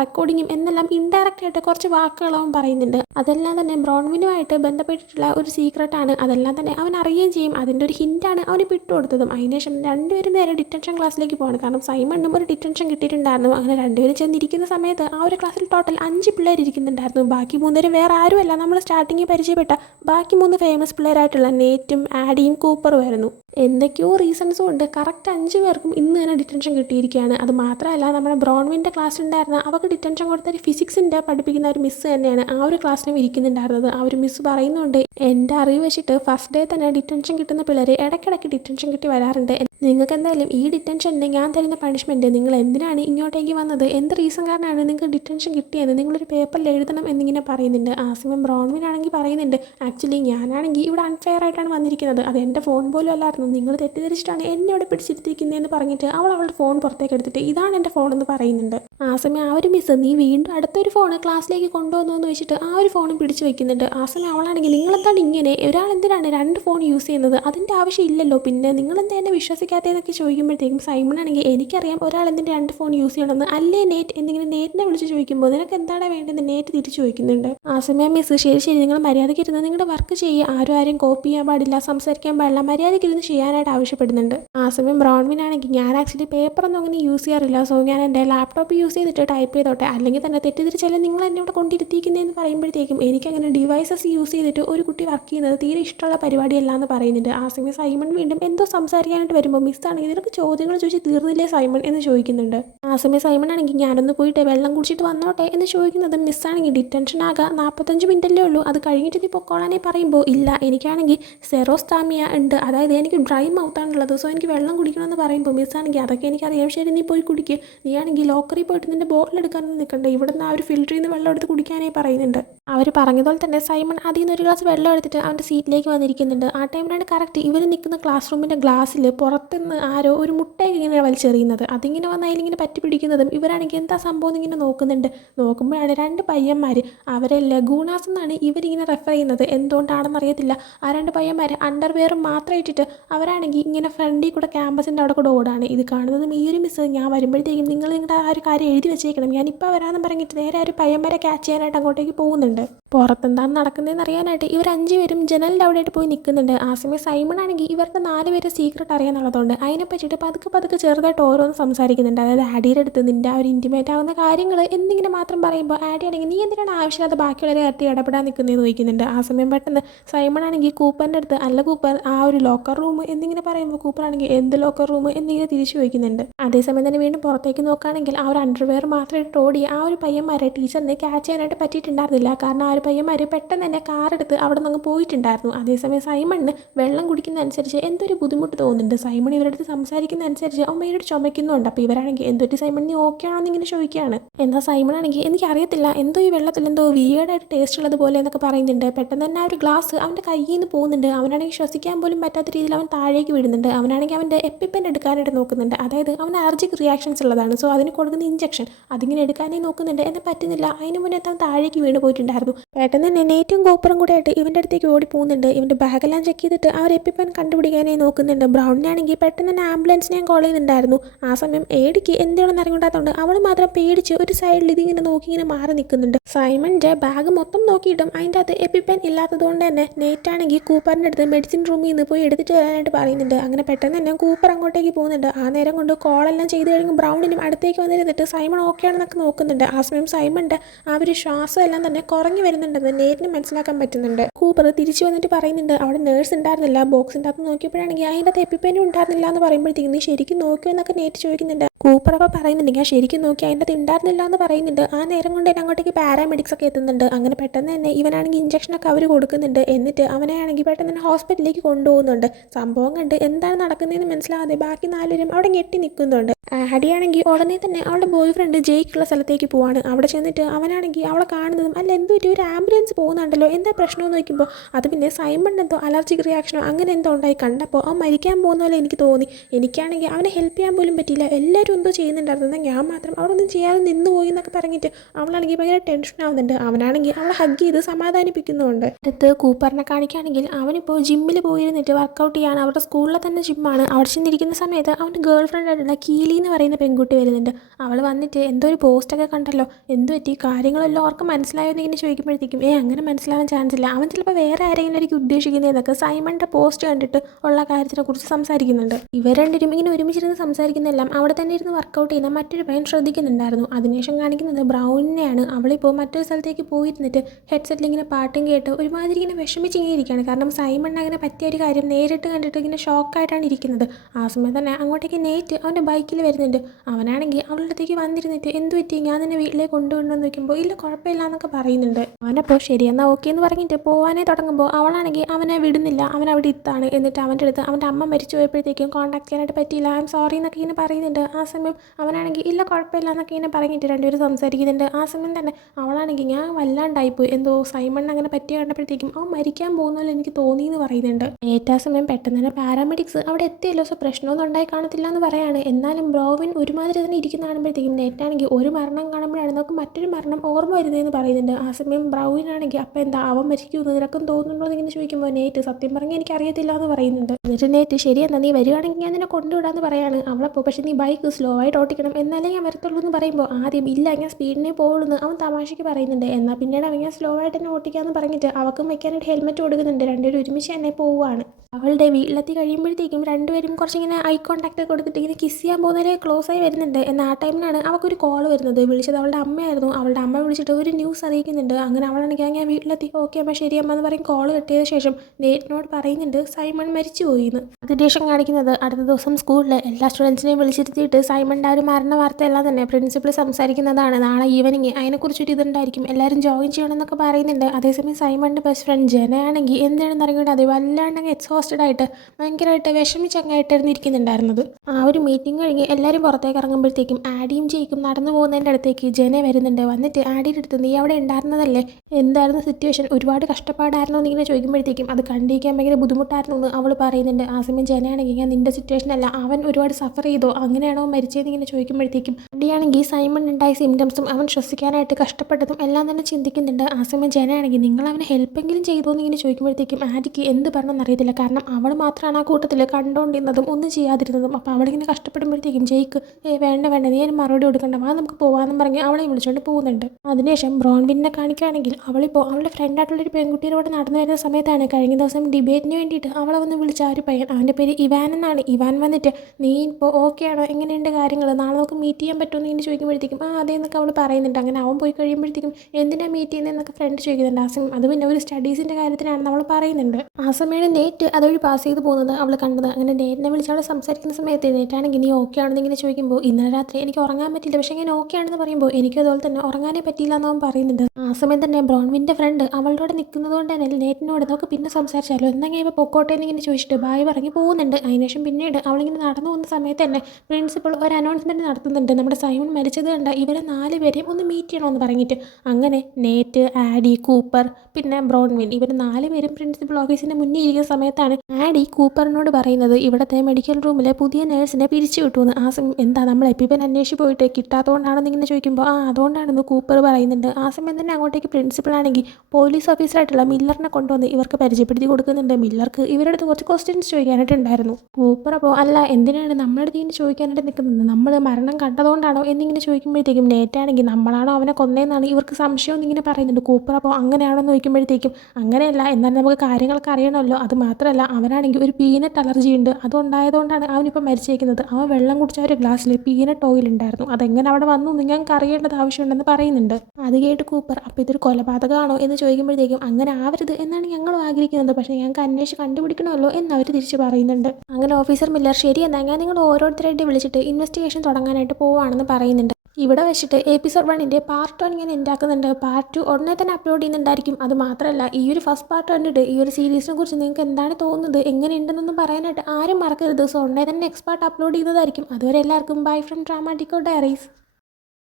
റെക്കോർഡിങ്ങും എന്നെല്ലാം ഇൻഡയറക്റ്റ് ആയിട്ട് കുറച്ച് വാക്കുകളവൻ പറയുന്നുണ്ട്. അതെല്ലാം തന്നെ ബ്രോൺവിനുമായിട്ട് ബന്ധപ്പെട്ടിട്ടുള്ള ഒരു സീക്രട്ടാണ്, അതെല്ലാം തന്നെ അവൻ അറിയുകയും ചെയ്യും. അതിൻ്റെ ഒരു ഹിൻ്റാണ് അവന് വിട്ടുകൊടുത്തതും. അതിനുശേഷം രണ്ടുപേരും നേരെ ഡിറ്റൻഷൻ ക്ലാസ്സിലേക്ക് പോകണം. കാരണം സൈമണ്ണും ഒരു ഡിറ്റൻഷൻ കിട്ടിയിട്ടുണ്ടായിരുന്നു. അങ്ങനെ രണ്ടുപേരും ചെന്നിരിക്കുന്ന സമയത്ത് ആ ഒരു ക്ലാസ്സിൽ ടോട്ടൽ 5 പിള്ളേർ ഇരിക്കുന്നുണ്ടായിരുന്നു. ബാക്കി 3 പേര് വേറെ ആരുമല്ല, നമ്മൾ സ്റ്റാർട്ടിങ്ങിൽ പരിചയപ്പെട്ട ബാക്കി 3 ഫേമസ് പിള്ളേരായിട്ടുള്ള നേറ്റും ആഡിയും കൂപ്പറുമായിരുന്നു. എന്തൊക്കെയോ റീസൺസ് കൊണ്ട് കറക്റ്റ് 5 പേർക്കും ഇന്ന് തന്നെ ഡിറ്റൻഷൻ കിട്ടിയിരിക്കുകയാണ്. അത് മാത്രമല്ല നമ്മുടെ ബ്രോൺവിൻ്റെ ക്ലാസ്സിലുണ്ടായിരുന്ന അവർക്ക് ഡിറ്റൻഷൻ കൊടുത്ത ഫിസിക്സിൻ്റെ പഠിപ്പിക്കുന്ന ഒരു മിസ്സ് തന്നെയാണ് ആ ഒരു ക്ലാസ്സിലും ഇരിക്കുന്നുണ്ടായിരുന്നത്. ആ ഒരു മിസ്സ് പറയുന്നുണ്ട്, എൻ്റെ അറിവ് വെച്ചിട്ട് ഫസ്റ്റ് ഡേ തന്നെ ഡിറ്റൻഷൻ കിട്ടുന്ന പിള്ളേർ ഇടയ്ക്കിടയ്ക്ക് ഡിറ്റൻഷൻ കിട്ടി വരാറുണ്ട്. നിങ്ങൾക്ക് എന്തായാലും ഈ ഡിറ്റൻഷനിൽ ഞാൻ തരുന്ന പണിഷ്മെൻറ്റ്, നിങ്ങൾ എന്തിനാണ് ഇങ്ങോട്ടേക്ക് വന്നത്, എന്ത് റീസൺ കാരണമാണ് നിങ്ങൾക്ക് ഡിറ്റൻഷൻ കിട്ടിയത്, നിങ്ങളൊരു പേപ്പറിൽ എഴുതണം എന്നിങ്ങനെ പറയുന്നുണ്ട്. ആ സമയം ബ്രോൺവിനാണെങ്കിൽ പറയുന്നുണ്ട്, ആക്ച്വലി ഞാനാണെങ്കിൽ ഇവിടെ അൺഫെയർ ആയിട്ടാണ് വന്നിരിക്കുന്നത്, അത് എൻ്റെ ഫോൺ പോലും അല്ലായിരുന്നു, നിങ്ങൾ തെറ്റിദ്ധരിച്ചിട്ടാണ് എന്നെ ഇവിടെ പിടിച്ചിരുത്തിയിരിക്കുന്നതെന്ന് പറഞ്ഞിട്ട് അവളുടെ ഫോൺ പുറത്തേക്ക് എടുത്തിട്ട് ഇതാണ് എൻ്റെ ഫോൺ എന്ന് പറയുന്നുണ്ട്. ആ സമയം ആ ഒരു മിസ്സ് നീ വീണ്ടും അടുത്തൊരു ഫോൺ ക്ലാസ്സിലേക്ക് കൊണ്ടുവന്നു എന്ന് വെച്ചിട്ട് ആ ഒരു ഫോണും പിടിച്ചു വെക്കുന്നുണ്ട്. ആ സമയം അവളാണെങ്കിൽ നിങ്ങളെന്താണ് ഇങ്ങനെ, ഒരാൾ എന്തിനാണ് 2 ഫോൺ യൂസ് ചെയ്യുന്നത്, അതിൻ്റെ ആവശ്യമില്ലല്ലോ, പിന്നെ നിങ്ങളെന്താ എന്നെ വിശ്വസിക്കാത്തതെന്നൊക്കെ ചോദിക്കുമ്പോഴത്തേക്കും സൈമൺ ആണെങ്കിൽ എനിക്കറിയാം ഒരാൾ എന്തിൻ്റെ 2 ഫോൺ യൂസ് ചെയ്യണമെന്ന്, അല്ലേ നേറ്റ് എന്നിങ്ങനെ നേറ്റിനെ വിളിച്ച് ചോദിക്കുമ്പോൾ നിനക്ക് എന്താണ് വേണ്ടത് നേറ്റ് തിരിച്ചു ചോദിക്കുന്നുണ്ട്. ആ സമയം മിസ്സ് ശരി നിങ്ങൾ മര്യാദയ്ക്ക് ഇരുന്ന് നിങ്ങളുടെ വർക്ക് ചെയ്യുക, ആരും കോപ്പി ചെയ്യാൻ പാടില്ല, സംസാരിക്കാൻ പാടില്ല, മര്യാദയ്ക്ക് ഇരുന്ന് ചെയ്യാനായിട്ട് ആവശ്യപ്പെടുന്നുണ്ട്. ആ സമയം ബ്രോൺവിനാണെങ്കിൽ ഞാൻ ആക്ച്വലി പേപ്പറൊന്നും അങ്ങനെ യൂസ് ചെയ്യാറില്ല, സോ ഞാൻ എൻ്റെ ലാപ്ടോപ്പ് യൂസ് ചെയ്തിട്ട് ടൈപ്പ് ചെയ്തോട്ടെ, അല്ലെങ്കിൽ തന്നെ തെറ്റിദ്ധരിച്ചാലും നിങ്ങൾ എന്നെ ഇവിടെ കൊണ്ടിരുത്തിയിരിക്കുന്നതെന്ന് പറയുമ്പോഴത്തേക്കും എനിക്കങ്ങനെ ഡിവൈസസ് യൂസ് ചെയ്തിട്ട് ഒരു കുട്ടി വർക്ക് ചെയ്യുന്നത് തീരെ ഇഷ്ടമുള്ള പരിപാടിയല്ല എന്ന് പറയുന്നുണ്ട്. ആ സമയം സൈമൺ വീണ്ടും എന്തോ സംസാരിക്കാനായിട്ട് വരുമ്പോൾ മിസ്സാണെങ്കിൽ നിനക്ക് ചോദ്യങ്ങൾ ചോദിച്ച് തീർന്നില്ലേ സൈമൺ എന്ന് ചോദിക്കുന്നുണ്ട്. ആ സമയം സൈമൺ ആണെങ്കിൽ ഞാനൊന്ന് പോയിട്ട് വെള്ളം കുടിച്ചിട്ട് വന്നോട്ടെ എന്ന് ചോദിക്കുന്നത് മിസ്സാണെങ്കിൽ ഡിറ്റൻഷൻ ആകാം 45 മിനിറ്റല്ലേ ഉള്ളൂ, അത് കഴിഞ്ഞിട്ട് നീ പൊക്കോളാനേ പറയുമ്പോൾ ഇല്ല എനിക്കാണെങ്കിൽ സെറോസ്താമിയ ഉണ്ട്, അതായത് എനിക്ക് ഡ്രൈ മൗത്താണുള്ളത്, സോ എനിക്ക് വെള്ളം കുടിക്കണമെന്ന് പറയുമ്പോൾ മിസ്സാണെങ്കിൽ അതൊക്കെ എനിക്കറിയാം, ശരി നീ പോയി കുടിക്കുക, നീ ആണെങ്കിൽ ലോക്കറിൽ പോയിട്ട് നിൻ്റെ ബോട്ടിൽ എടുക്കാനൊന്നും നിൽക്കണ്ട, ഇവിടെ നിന്ന് ആ ഒരു ഫിൽറ്ററിൽ നിന്ന് വെള്ളം എടുത്ത് കുടിക്കാനേ പറയുന്നുണ്ട്. അവർ പറഞ്ഞതുപോലെ തന്നെ സൈമൺ അതിൽ നിന്ന് ഒരു ഗ്ലാസ് വെള്ളം എടുത്തിട്ട് അവൻ്റെ സീറ്റിലേക്ക് വന്നിരിക്കുന്നുണ്ട്. ആ ടൈമിലാണ് കറക്റ്റ് ഇവർ നിൽക്കുന്ന ക്ലാസ് റൂമിൻ്റെ ഗ്ലാസ്സിൽ പുറത്തുനിന്ന് ആരോ ഒരു മുട്ടയൊക്കെ ഇങ്ങനെ വലിച്ചെറിയുന്നത്, അതിങ്ങനെ വന്ന് അതിലിങ്ങനെ പറ്റി പിടിക്കുന്നതും ഇവരാണെങ്കിൽ എന്താ സംഭവം എന്നിങ്ങനെ നോക്കുന്നുണ്ട്. നോക്കുമ്പോഴാണ് 2 പയ്യന്മാർ, അവരെ ലഗൂണാസ് എന്നാണ് ഇവരിങ്ങനെ റെഫർ ചെയ്യുന്നത്, എന്തുകൊണ്ടാണെന്ന് അറിയത്തില്ല. ആ 2 പയ്യന്മാർ അണ്ടർവെയർ മാത്രം ഇട്ടിട്ട് അവരാണെങ്കിൽ ഇങ്ങനെ ഫ്രണ്ടിൽ കൂടെ ക്യാമ്പസിൻ്റെ അവിടെ കൂടെ ഓടാണ്. ഇത് കാണുന്നതും ഈ ഒരു മിസ്സ് ഞാൻ വരുമ്പോഴത്തേക്കും നിങ്ങൾ നിങ്ങളുടെ ആ ഒരു കാര്യം എഴുതി വെച്ചേക്കണം, ഞാനിപ്പോൾ വരാമെന്ന് പറഞ്ഞിട്ട് നേരെ ആ ഒരു പയ്യന്മാരെ ക്യാച്ച് ചെയ്യാനായിട്ട് അങ്ങോട്ടേക്ക് പോകുന്നുണ്ട്. പുറത്തെന്താണ് നടക്കുന്നതെന്ന് അറിയാനായിട്ട് ഇവർ 5 പേരും ജനലിൻ്റെ അവിടെയായിട്ട് പോയി നിൽക്കുന്നുണ്ട്. ആ സമയം സൈമൺ ആണെങ്കിൽ ഇവരുടെ 4 പേരെ സീക്രട്ട് അറിയാന്നുള്ളതുകൊണ്ട് അതിനെ പറ്റിയിട്ട് പതുക്കെ ചെറുതായിട്ട് ഓരോന്ന് സംസാരിക്കുന്നുണ്ട്. അതായത് ആഡിയുടെ അടുത്ത് നിൻ്റെ ആ ഒരു ഇൻറ്റിമേറ്റ് ആവുന്ന കാര്യങ്ങൾ എന്നിങ്ങനെ മാത്രം പറയുമ്പോൾ ആഡി ആണെങ്കിൽ നീ എന്തിനാണ് ആവശ്യമില്ലാതെ ബാക്കിയുള്ളവരെ ഇടപെടാൻ നിൽക്കുന്നതെന്ന് ചോദിക്കുന്നുണ്ട്. ആ സമയം പെട്ടെന്ന് സൈമൺ ആണെങ്കിൽ കൂപ്പറിൻ്റെ അടുത്ത് അല്ല കൂപ്പർ ആ ഒരു ലോക്കർ റൂം എന്നിങ്ങനെ പറയുമ്പോൾ കൂപ്പറാണെങ്കിൽ എന്ത് ലോക്കർ റൂം എന്നിങ്ങനെ തിരിച്ചു ചോദിക്കുന്നുണ്ട്. അതേസമയം തന്നെ വീണ്ടും പുറത്തേക്ക് നോക്കുകയാണെങ്കിൽ ആ ഒരു അണ്ടർവെയർ മാത്രം ഇട്ട് ഓടി ആ ഒരു പയ്യന്മാരെ ടീച്ചറിനെ ക്യാച്ച് ചെയ്യാനായിട്ട് പറ്റിയിട്ടുണ്ടായിരുന്നില്ല. കാരണം ആ ഒരു പയ്യന്മാർ പെട്ടെന്ന് തന്നെ കാറെടുത്ത് അവിടെ നിന്ന് പോയിട്ടുണ്ടായിരുന്നു. അതേസമയം സൈമണിന് വെള്ളം കുടിക്കുന്നതനുസരിച്ച് എന്തൊരു ബുദ്ധിമുട്ട് തോന്നുന്നുണ്ട്. സൈമൺ ഇവരുടെ അടുത്ത് സംസാരിക്കുന്നതനുസരിച്ച് അമ്മയോട് ചുമക്കുന്നുണ്ട്. അപ്പോൾ ഇവരാണെങ്കിൽ എന്തൊരു സൈമൺ നീ ഓക്കെ ആണോ എന്നിങ്ങനെ ചോദിക്കുകയാണ്. എന്നാൽ സൈമൺ ആണെങ്കിൽ എനിക്കറിയത്തില്ല, എന്തോ ഈ വെള്ളത്തിൽ എന്തോ വിയേർഡായിട്ട് ടേസ്റ്റ് ഉള്ളത് പോലെ എന്നൊക്കെ പറയുന്നുണ്ട്. പെട്ടെന്ന് തന്നെ ആ ഒരു ഗ്ലാസ് അവൻ്റെ കയ്യിൽ നിന്ന് പോകുന്നുണ്ട്. അവനാണെങ്കിൽ ശ്വസിക്കാൻ പോലും പറ്റാത്ത രീതിയിൽ അവൻ താഴേക്ക് വിടുന്നുണ്ട്. അവനാണെങ്കിൽ അവൻ്റെ എപ്പിപ്പെൻ എടുക്കാനായിട്ട് നോക്കുന്നുണ്ട്. അതായത് അവന് അലർജിക് റിയാക്ഷൻസ് ഉള്ളതാണ്. സോ അതിന് കൊടുക്കുന്ന ഇഞ്ചക്ഷൻ അതിങ്ങനെ എടുക്കാനേ നോക്കുന്നുണ്ട്. എന്നാൽ പറ്റുന്നില്ല. അതിന് മുന്നേ അവൻ താഴേക്ക് വീണ് പോയിട്ടുണ്ടായിരുന്നു. പെട്ടെന്ന് തന്നെ നെയ്റ്റും കോപ്പറും കൂടെ ആയിട്ട് ഇവൻ്റെ അടുത്തേക്ക് ഓടി പോകുന്നുണ്ട്. ഇവൻ്റെ ബാഗെല്ലാം ചെക്ക് ചെയ്തിട്ട് അവർ എപ്പിപ്പെൻ കണ്ടുപിടിക്കാനായി നോക്കുന്നുണ്ട്. ബ്രൗണിനാണെങ്കിൽ പെട്ടെന്ന് തന്നെ ആംബുലൻസിനെ കോൾ ചെയ്യുന്നുണ്ടായിരുന്നു. ആ സമയം ഏടിക്ക് എന്താണെന്ന് അറിഞ്ഞുകൊണ്ടാത്തതുകൊണ്ട് അവൾ മാത്രം പേടിച്ച് ഒരു സൈഡിൽ ഇതിങ്ങനെ നോക്കി ഇങ്ങനെ മാറി നിൽക്കുന്നുണ്ട്. സൈമണിൻ്റെ ബാഗ് മൊത്തം നോക്കിയിട്ടും അതിൻ്റെ അകത്ത് എപ്പിപ്പെൻ ഇല്ലാത്തതുകൊണ്ട് തന്നെ നെയ്റ്റാണെങ്കിൽ കൂപ്പറിൻ്റെ അടുത്ത് മെഡിസിൻ റൂമിൽ നിന്ന് പോയി എടുത്തിട്ട് വരാനായിട്ട് പറയുന്നുണ്ട്. അങ്ങനെ പെട്ടെന്ന് തന്നെ കൂപ്പർ അങ്ങോട്ടേക്ക് പോകുന്നുണ്ട്. ആ നേരം കൊണ്ട് കോളെല്ലാം ചെയ്ത് കഴിഞ്ഞ് ബ്രൗണിനും അടുത്തേക്ക് വന്നിരുന്നിട്ട് സൈമൺ ഓക്കെ ആണെന്നൊക്കെ നോക്കുന്നുണ്ട്. ആ സമയം സൈമണിൻ്റെ ആ ഒരു ശ്വാസം എല്ലാം തന്നെ കുറഞ്ഞു വരുന്നുണ്ടെന്ന് നേരിന് മനസ്സിലാക്കാൻ പറ്റുന്നുണ്ട്. കൂപ്പർ തിരിച്ചു വന്നിട്ട് പറയുന്നുണ്ട് അവിടെ നേഴ്സ് ഉണ്ടായിരുന്നില്ല. ബോക്സിൻ്റെ അകത്ത് നോക്കിയപ്പോഴാണെങ്കിൽ അതിൻ്റെ അകത്ത് എപ്പിപ്പെനും ഉണ്ടായിരുന്നില്ല എന്ന് പറയുമ്പോഴത്തേക്കും നീ ശരിക്കും നോക്കിയോ എന്നൊക്കെ നേരിട്ട് ചോദിക്കുന്നുണ്ട്. കൂപ്പർ അപ്പോൾ പറയുന്നുണ്ട് ഞാൻ ശരിക്കും നോക്കി അതിൻ്റെ അകത്ത് ഉണ്ടായിരുന്നില്ല എന്ന് പറയുന്നുണ്ട്. ആ നേരം കൊണ്ട് തന്നെ അങ്ങോട്ടേക്ക് പാരാമെഡിക്സ് ഒക്കെ എത്തുന്നുണ്ട്. അങ്ങനെ പെട്ടെന്ന് തന്നെ ഇവനാണെങ്കിൽ ഇഞ്ചക്ഷനൊക്കെ അവർ കൊടുക്കുന്നുണ്ട്. എന്നിട്ട് അവനെ ആണെങ്കിൽ പെട്ടെന്ന് തന്നെ ഹോസ്പിറ്റലിലേക്ക് കൊണ്ടുപോകുന്നുണ്ട്. സംഭവം കണ്ട് എന്താണ് നടക്കുന്നതെന്ന് മനസ്സിലാവാതെ ബാക്കി 4 പേരും അവിടെ ഞെട്ടി നിൽക്കുന്നുണ്ട്. ആഡിയാണെങ്കിൽ ഉടനെ തന്നെ അവളുടെ ബോയ് ഫ്രണ്ട് ജയിക്കുള്ള സ്ഥലത്തേക്ക് പോവാണ്. അവിടെ ചെന്നിട്ട് അവനാണെങ്കിൽ അവളെ കാണുന്നതും അല്ല എന്തോ ഒരു ആംബുലൻസ് പോകുന്നുണ്ടല്ലോ എന്താ പ്രശ്നമെന്ന് നോക്കുമ്പോൾ അത് പിന്നെ സൈമൺ എന്തോ അലർജിക് റിയാക്ഷനോ അങ്ങനെ എന്തോ ഉണ്ടായി. കണ്ടപ്പോൾ അവൻ മരിക്കാൻ പോകുന്ന പോലെ എനിക്ക് തോന്നി. എനിക്കാണെങ്കിൽ അവനെ ഹെൽപ്പ് ചെയ്യാൻ പോലും പറ്റിയില്ല. എല്ലാവരും എന്തോ ചെയ്യുന്നുണ്ടായിരുന്നു. എന്നാൽ ഞാൻ മാത്രം അവിടെ ഒന്നും ചെയ്യാതെ നിന്ന് പോയി എന്നൊക്കെ പറഞ്ഞിട്ട് അവളാണെങ്കിൽ ഭയങ്കര ടെൻഷൻ ആവുന്നുണ്ട്. അവനാണെങ്കിൽ അവളെ ഹഗ് ചെയ്ത് സമാധാനിപ്പിക്കുന്നുണ്ട്. അടുത്ത് കൂപ്പറിനെ കാണിക്കുകയാണെങ്കിൽ അവനിപ്പോൾ ജിമ്മിൽ പോയിരുന്നിട്ട് വർക്കൗട്ട് ചെയ്യാണ്. അവരുടെ സ്കൂളിലെ തന്നെ ജിമ്മാണ്. അവിടെ ചെന്നിരിക്കുന്ന സമയത്ത് അവൻ്റെ ഗേൾ ഫ്രണ്ട് ആയിട്ടുള്ള കീലി എന്ന് പറയുന്ന പെൺകുട്ടി വരുന്നുണ്ട്. അവൾ വന്നിട്ട് എന്തോ ഒരു പോസ്റ്റൊക്കെ കണ്ടല്ലോ, എന്ത് പറ്റി കാര്യങ്ങളെല്ലാം അവർക്ക് മനസ്സിലായോ എന്നിങ്ങനെ ചോദിക്കുമ്പോഴത്തേക്കും അങ്ങനെ മനസ്സിലാവാൻ ചാൻസ് ഇല്ല, അവൻ ചിലപ്പോൾ വേറെ ആരെങ്കിലും ആയിരിക്കും ഉദ്ദേശിക്കുന്നതെന്നൊക്കെ സൈമണിൻ്റെ പോസ്റ്റ് കണ്ടിട്ട് ഉള്ള കാര്യത്തിനെ കുറിച്ച് സംസാരിക്കുന്നുണ്ട്. ഇവർ രണ്ടുപേരും ഇങ്ങനെ ഒരുമിച്ചിരുന്ന് സംസാരിക്കുന്നതെല്ലാം അവിടെ തന്നെ ഇരുന്ന് വർക്കൗട്ട് ചെയ്യുന്ന മറ്റൊരു പയ്യൻ ശ്രദ്ധിക്കുന്നുണ്ടായിരുന്നു. അതിനുശേഷം കാണിക്കുന്നത് ബ്രൗണിനെയാണ്. അവളിപ്പോൾ മറ്റൊരു സ്ഥലത്തേക്ക് പോയിരുന്നിട്ട് ഹെഡ്സെറ്റിൽ ഇങ്ങനെ പാട്ടും കേട്ട് ഒരുമാതിരി ഇങ്ങനെ വിഷമിച്ചിങ്ങനെ ഇരിക്കുകയാണ്. കാരണം സൈമൺ അങ്ങനെ പറ്റിയ ഒരു കാര്യം നേരിട്ട് കണ്ടിട്ട് ഇങ്ങനെ ഷോക്കായിട്ടാണ് ഇരിക്കുന്നത്. ആ സമയം തന്നെ അങ്ങോട്ടേക്ക് നെയ്റ്റ് അവൻ്റെ ബൈക്കിൽ വരുന്നുണ്ട്. അവനാണെങ്കിൽ അവളുടെ അടുത്തേക്ക് വന്നിരുന്നിട്ട് എന്ത് പറ്റി ഞാൻ നിന്നെ വീട്ടിലേക്ക് കൊണ്ടുവരണമെന്ന് നോക്കുമ്പോൾ ഇല്ല കുഴപ്പമില്ല എന്നൊക്കെ പറയുന്നുണ്ട്. അവനപ്പോൾ ശരി എന്നാൽ ഓക്കെ എന്ന് പറഞ്ഞിട്ട് പോകാനേ തുടങ്ങുമ്പോൾ അവളാണെങ്കിൽ അവനെ വിടുന്നില്ല. അവൻ അവിടെ ഇത്താണ്. എന്നിട്ട് അവൻ്റെ അടുത്ത് അവൻ്റെ അമ്മ മരിച്ചു പോയപ്പോഴത്തേക്കും കോൺടാക്ട് ചെയ്യാനായിട്ട് പറ്റിയില്ല, ഐ എം സോറി എന്നൊക്കെ ഇങ്ങനെ പറയുന്നുണ്ട്. ആ സമയം അവനാണെങ്കിൽ ഇല്ല കുഴപ്പമില്ല എന്നൊക്കെ ഇങ്ങനെ പറഞ്ഞിട്ട് രണ്ടുപേരും സംസാരിക്കുന്നുണ്ട്. ആ സമയം തന്നെ അവളാണെങ്കിൽ ഞാൻ വല്ലാണ്ടായിപ്പോയി, എന്തോ സൈമൺ അങ്ങനെ പറ്റി കണ്ടപ്പോഴത്തേക്കും അവൻ മരിക്കാൻ പോകുന്നല്ലോ എനിക്ക് തോന്നി എന്ന് പറയുന്നുണ്ട്. ഏറ്റവും സമയം പെട്ടെന്ന് തന്നെ പാരാമെഡിക്സ് അവിടെ എത്തിയല്ലോ, സോ പ്രശ്നമൊന്നും ഉണ്ടായി കാണത്തില്ല എന്ന് പറയാണ്. എന്നാലും ബ്രോവിൻ ഒരുമാതിരി തന്നെ ഇരിക്കുന്ന കാണുമ്പോഴത്തേക്കും നെറ്റാണെങ്കിൽ ഒരു മരണം കാണുമ്പോഴാണ് നമുക്ക് മറ്റൊരു മരണം ഓർമ്മ വരുന്നതെന്ന് പറയുന്നുണ്ട്. ആ സമയം ബ്രൗവിനാണെങ്കിൽ അപ്പം എന്താ അവൻ മരിക്കുമെന്ന് നിനക്കും തോന്നുന്നുണ്ടോ എന്നിങ്ങനെ ചോദിക്കുമ്പോൾ നെറ്റ് സത്യം പറഞ്ഞാൽ എനിക്ക് അറിയത്തില്ല എന്ന് പറയുന്നുണ്ട്. എന്നിട്ട് നെറ്റ് ശരിയെന്നാ നീ വരികയാണെങ്കിൽ ഞാൻ നിന്നെ കൊണ്ടുവിടാന്ന് പറയാണ്. അവളപ്പോൾ പക്ഷേ നീ ബൈക്ക് സ്ലോ ആയിട്ട് ഓട്ടിക്കണം എന്നാലേ ഞാൻ വരത്തുള്ളൂ എന്ന് പറയുമ്പോൾ ആദ്യം ഇല്ല ഞാൻ സ്പീഡിനെ പോകുള്ളൂ അവൻ തമാശയ്ക്ക് പറയുന്നുണ്ട്. എന്നാൽ പിന്നീട് അവൻ ഞാൻ സ്ലോ ആയിട്ട് തന്നെ ഓട്ടിക്കാമെന്ന് പറഞ്ഞിട്ട് അവൾക്കും വയ്ക്കാനായിട്ട് ഹെൽമെറ്റ് കൊടുക്കുന്നുണ്ട്. രണ്ടുപേരും ഒരുമിച്ച് തന്നെ പോവുകയാണ്. അവളുടെ വീട്ടിലെത്തി കഴിയുമ്പോഴത്തേക്കും രണ്ടുപേരും കുറച്ചിങ്ങനെ ഐ കോൺടാക്ട് കൊടുത്തിട്ട് ഇങ്ങനെ കിസ് ചെയ്യാൻ പോകുന്നവരെ ക്ലോസ് ആയി വരുന്നുണ്ട്. എന്നാൽ ആ ടൈമിലാണ് അവൾക്കൊരു കോൾ വരുന്നത്. വിളിച്ചത് അവളുടെ അമ്മയായിരുന്നു. അവളുടെ അമ്മ വിളിച്ചിട്ട് ഒരു ന്യൂസ് അറിയിക്കുന്നുണ്ട്. അങ്ങനെ അവളാണെങ്കിൽ ഞാൻ വീട്ടിലെത്തി ഓക്കെ അമ്മ ശരി അമ്മ എന്ന് പറയും കോൾ കിട്ടിയതിന് ശേഷം നേറ്റിനോട് പറയുന്നുണ്ട് സൈമൺ മരിച്ചു പോയിന്ന്. അതിനുശേഷം കാണിക്കുന്നത് അടുത്ത ദിവസം സ്കൂളിൽ എല്ലാ സ്റ്റുഡൻസിനെയും വിളിച്ചിരുത്തിയിട്ട് സൈമണിൻ്റെ ആ ഒരു മരണ വാർത്തയെല്ലാം തന്നെ പ്രിൻസിപ്പൾ സംസാരിക്കുന്നതാണ്. നാളെ ഈവനിങ് അതിനെക്കുറിച്ചൊരു ഇതുണ്ടായിരിക്കും, എല്ലാവരും ജോയിൻ ചെയ്യണമെന്നൊക്കെ പറയുന്നുണ്ട്. അതേസമയം സൈമണിൻ്റെ ബെസ്റ്റ് ഫ്രണ്ട് ജനയാണെങ്കിൽ എന്താണെന്ന് അറിയുന്നത് അത് വല്ലാണ്ടെങ്കിൽ എക്സോസ്റ്റഡ് ആയിട്ട് ഭയങ്കരമായിട്ട് വിഷമിച്ചങ്ങായിട്ടായിരുന്നു ഇരിക്കുന്നുണ്ടായിരുന്നത്. ആ ഒരു മീറ്റിംഗ് കഴിഞ്ഞ് എല്ലാവരും പുറത്തേക്ക് ഇറങ്ങുമ്പോഴത്തേക്കും ആഡിയും ജയിക്കും നടന്നു പോകുന്നതിൻ്റെ അടുത്തേക്ക് ജന വരുന്നുണ്ട്. വന്നിട്ട് ആഡിയുടെ അടുത്ത് നീ അവിടെ ഉണ്ടായിരുന്നതല്ലേ, എന്തായിരുന്നു സിറ്റുവേഷൻ, ഒരുപാട് കഷ്ടപ്പാടായിരുന്നു എന്നിങ്ങനെ ചോദിക്കുമ്പോഴത്തേക്കും അത് കണ്ടിരിക്കാൻ ഭയങ്കര ബുദ്ധിമുട്ടായിരുന്നു എന്ന് അവൾ പറയുന്നുണ്ട്. ആ സമയം ജനയാണെങ്കിൽ ഞാൻ നിൻ്റെ സിറ്റുവേഷൻ അല്ല, അവൻ ഒരുപാട് സഫർ ചെയ്തോ അങ്ങനെയാണോ മരിച്ചതെന്നിങ്ങനെ ചോദിക്കുമ്പോഴത്തേക്കും ആഡിയാണെങ്കിൽ സൈമൺ ഉണ്ടായ സിംറ്റംസും അവൻ ശ്വസിക്കാനായിട്ട് കഷ്ടപ്പെട്ടതും എല്ലാം തന്നെ ചിന്തിക്കുന്നുണ്ട്. ആ സമയം ജനയാണെങ്കിൽ നിങ്ങൾ അവനെ ഹെൽപ്പെങ്കിലും ചെയ്തോ എന്നിങ്ങനെ ചോദിക്കുമ്പോഴത്തേക്കും ആഡിക്ക് എന്ത് പറഞ്ഞെന്ന് അറിയത്തില്ല. കാരണം അവൾ മാത്രമാണ് ആ കൂട്ടത്തിൽ കണ്ടുകൊണ്ടിരുന്നതും ഒന്നും ചെയ്യാതിരുന്നതും. അപ്പോൾ അവളിങ്ങനെ കഷ്ടപ്പെടുമ്പോഴത്തേക്കും ജയിക്ക് വേണ്ട വേണ്ട നീ അതിന് മറുപടി കൊടുക്കണ്ട വാ നമുക്ക് പോകാമെന്ന് പറഞ്ഞ് അവളെ വിളിച്ചുകൊണ്ട് പോകുന്നുണ്ട്. അതിനുശേഷം ബ്രോൺവിനെ കാണിക്കുകയാണെങ്കിൽ അവളിപ്പോൾ അവളുടെ ഫ്രണ്ടായിട്ടുള്ളൊരു പെൺകുട്ടിയോട് നടന്നു വരുന്ന സമയത്താണ് കഴിഞ്ഞ ദിവസം ഡിബേറ്റിന് വേണ്ടിയിട്ട് അവളെ വന്ന് വിളിച്ച ആ ഒരു പയ്യൻ, അവൻ്റെ പേര് ഇവാൻ എന്നാണ്. ഇവാൻ വന്നിട്ട് നീ ഇപ്പോൾ ഓക്കെ ആണോ, എങ്ങനെയുണ്ട് കാര്യങ്ങൾ, നാളെ നമുക്ക് മീറ്റ് ചെയ്യാൻ പറ്റുമെന്ന് ഇങ്ങനെ ചോദിക്കുമ്പോഴത്തേക്കും അതേ എന്നൊക്കെ അവൾ പറയുന്നുണ്ട്. അങ്ങനെ അവൻ പോയി കഴിയുമ്പോഴത്തേക്കും എന്തിനാണ് മീറ്റ് ചെയ്യുന്നതെന്നൊക്കെ ഫ്രണ്ട് ചോദിക്കുന്നുണ്ട്. ആ സമയം അത് പിന്നെ ഒരു സ്റ്റഡീസിൻ്റെ കാര്യത്തിനാണെന്ന് അവൾ പറയുന്നുണ്ട്. ആ സമയം നെറ്റ് അതുവഴി പാസ് ചെയ്ത് പോകുന്നത് അവൾ കണ്ടത്. അങ്ങനെ നേറ്റിനെ വിളിച്ച് അവളെ സംസാരിക്കുന്ന സമയത്ത് നേറ്റാണെങ്കിൽ നീ ഓക്കെ ആണെന്ന് ഇങ്ങനെ ചോദിക്കുമ്പോൾ ഇന്നലെ രാത്രി എനിക്ക് ഉറങ്ങാൻ പറ്റില്ല, പക്ഷേ ഞാൻ ഓക്കെ ആണെന്ന് പറയുമ്പോൾ എനിക്കും അതുപോലെ തന്നെ ഉറങ്ങാനേ പറ്റിയില്ല എന്ന് അവൻ പറയുന്നുണ്ട്. ആ സമയം തന്നെ ബ്രോൺവിൻ്റെ ഫ്രണ്ട് അവളോട് നിൽക്കുന്നത് കൊണ്ട് തന്നെ നേറ്റിനോട് നമുക്ക് പിന്നെ സംസാരിച്ചാലോ എന്നാൽ ഇപ്പോൾ പൊക്കോട്ടെ എന്നിങ്ങനെ ചോദിച്ചിട്ട് ബായ് പറഞ്ഞ് പോകുന്നുണ്ട്. അതിനുശേഷം പിന്നീട് അവളിങ്ങനെ നടന്നു പോകുന്ന സമയത്ത് തന്നെ പ്രിൻസിപ്പൾ ഒരു അനൗൺസ്മെൻറ്റ് നടത്തുന്നുണ്ട്. നമ്മുടെ സൈമൺ മരിച്ചത് കണ്ട ഇവരെ 4 പേരെയും ഒന്ന് മീറ്റ് ചെയ്യണമെന്ന് പറഞ്ഞിട്ട്. അങ്ങനെ നേറ്റ്, ആഡി, കൂപ്പർ പിന്നെ ബ്രോൺവിൻ ഇവർ 4 പേരും പ്രിൻസിപ്പൽ ഓഫീസിൻ്റെ മുന്നിൽ ഇരിക്കുന്ന സമയത്താണ് ആഡി കൂപ്പറിനോട് പറയുന്നത് ഇവിടുത്തെ മെഡിക്കൽ റൂമിലെ പുതിയ നേഴ്സിനെ പിരിച്ചു കിട്ടുമെന്ന്. ആ സമയം എന്താ നമ്മൾ എപ്പിപ്പൻ അന്വേഷിച്ച് പോയിട്ട് കിട്ടാത്തതുകൊണ്ടാണെന്ന് ഇങ്ങനെ ചോദിക്കുമ്പോൾ അതുകൊണ്ടാണെന്ന് കൂപ്പർ പറയുന്നുണ്ട്. ആ സമയം തന്നെ അങ്ങോട്ടേക്ക് പ്രിൻസിപ്പൾ ആണെങ്കിൽ പോലീസ് ഓഫീസറായിട്ടുള്ള മില്ലറിനെ കൊണ്ടുവന്ന് ഇവർക്ക് പരിചയപ്പെടുത്തി കൊടുക്കുന്നുണ്ട്. മില്ലർക്ക് ഇവരുടെ അടുത്ത് കുറച്ച് ക്വസ്റ്റ്യൻസ് ചോദിക്കാനായിട്ടുണ്ടായിരുന്നു. കൂപ്പർ അപ്പോൾ അല്ല എന്തിനാണ് നമ്മുടെ അടുത്ത് ഇങ്ങനെ ചോദിക്കാനായിട്ട് നിൽക്കുന്നത്, നമ്മൾ മരണം കണ്ടതുകൊണ്ടാണോ എന്നിങ്ങനെ ചോദിക്കുമ്പോഴത്തേക്കും നേറ്റാണെങ്കിൽ നമ്മളാണോ അവനെ കൊന്നതെന്നാണ് ഇവർക്ക് സംശയം എന്നിങ്ങനെ പറയുന്നുണ്ട്. കൂപ്പർ അപ്പോൾ അങ്ങനെയാണോ എന്ന് ചോദിക്കുമ്പോഴത്തേക്കും അങ്ങനെയല്ല, എന്നാൽ നമുക്ക് കാര്യങ്ങളൊക്കെ അറിയണമല്ലോ. അത് മാത്രമല്ല അവനാണെങ്കിൽ ഒരു പീനട്ട് അലർജി ഉണ്ട്, അതുണ്ടായതുകൊണ്ടാണ് അവനിപ്പോൾ മരിച്ചേക്കുന്നത്. അവൻ വെള്ളം കുടിച്ച ഒരു ഗ്ലാസ്സിൽ പീനട്ട് ഓയിൽ ഉണ്ടായിരുന്നു, അതെങ്ങനെ അവിടെ വന്നു എന്ന് ഞങ്ങൾക്ക് അറിയേണ്ടത് ആവശ്യമുണ്ടെന്ന് പറയുന്നുണ്ട്. അത് കേട്ട് കൂപ്പർ അപ്പോൾ ഇതൊരു കൊലപാതകമാണോ എന്ന് ചോദിക്കുമ്പോഴത്തേക്കും അങ്ങനെ ആവരുത് എന്നാണ് ഞങ്ങളും ആഗ്രഹിക്കുന്നത്, പക്ഷേ ഞങ്ങൾക്ക് അന്വേഷിച്ച് കണ്ടുപിടിക്കണമല്ലോ എന്ന് അവർ തിരിച്ച് പറയുന്നുണ്ട്. അങ്ങനെ ഓഫീസർ മില്ലർ ശരി എന്നാൽ ഞാൻ നിങ്ങൾ ഓരോരുത്തരായിട്ട് വിളിച്ചിട്ട് ഇൻവെസ്റ്റിഗേഷൻ തുടങ്ങാനായിട്ട് പോവുകയാണെന്ന് പറയുന്നുണ്ട്. ഇവിടെ വെച്ചിട്ട് എപ്പിസോഡ് 1 പാർട്ട് 1 ഇങ്ങനെ ഉണ്ടാക്കുന്നുണ്ട്. പാർട്ട് 2 ഉടനെ തന്നെ അപ്ലോഡ് ചെയ്യുന്നുണ്ടായിരിക്കും. അത് മാത്രമല്ല ഈ ഒരു ഫസ്റ്റ് പാർട്ട് കണ്ടിട്ട് ഈ ഒരു സീരീസിനെ കുറിച്ച് നിങ്ങൾക്ക് എന്താണ് തോന്നുന്നത്, എങ്ങനെയുണ്ടെന്നൊന്നും പറയാനായിട്ട് ആരും മറക്കരുത്. സോ ഉടനെ തന്നെ നെക്സ്റ്റ് പാർട്ട് അപ്ലോഡ് ചെയ്യുന്നതായിരിക്കും. അതുവരെ എല്ലാവർക്കും ബൈ ഫ്രം ഡ്രാമാറ്റിക്കോ ഡയറീസ്.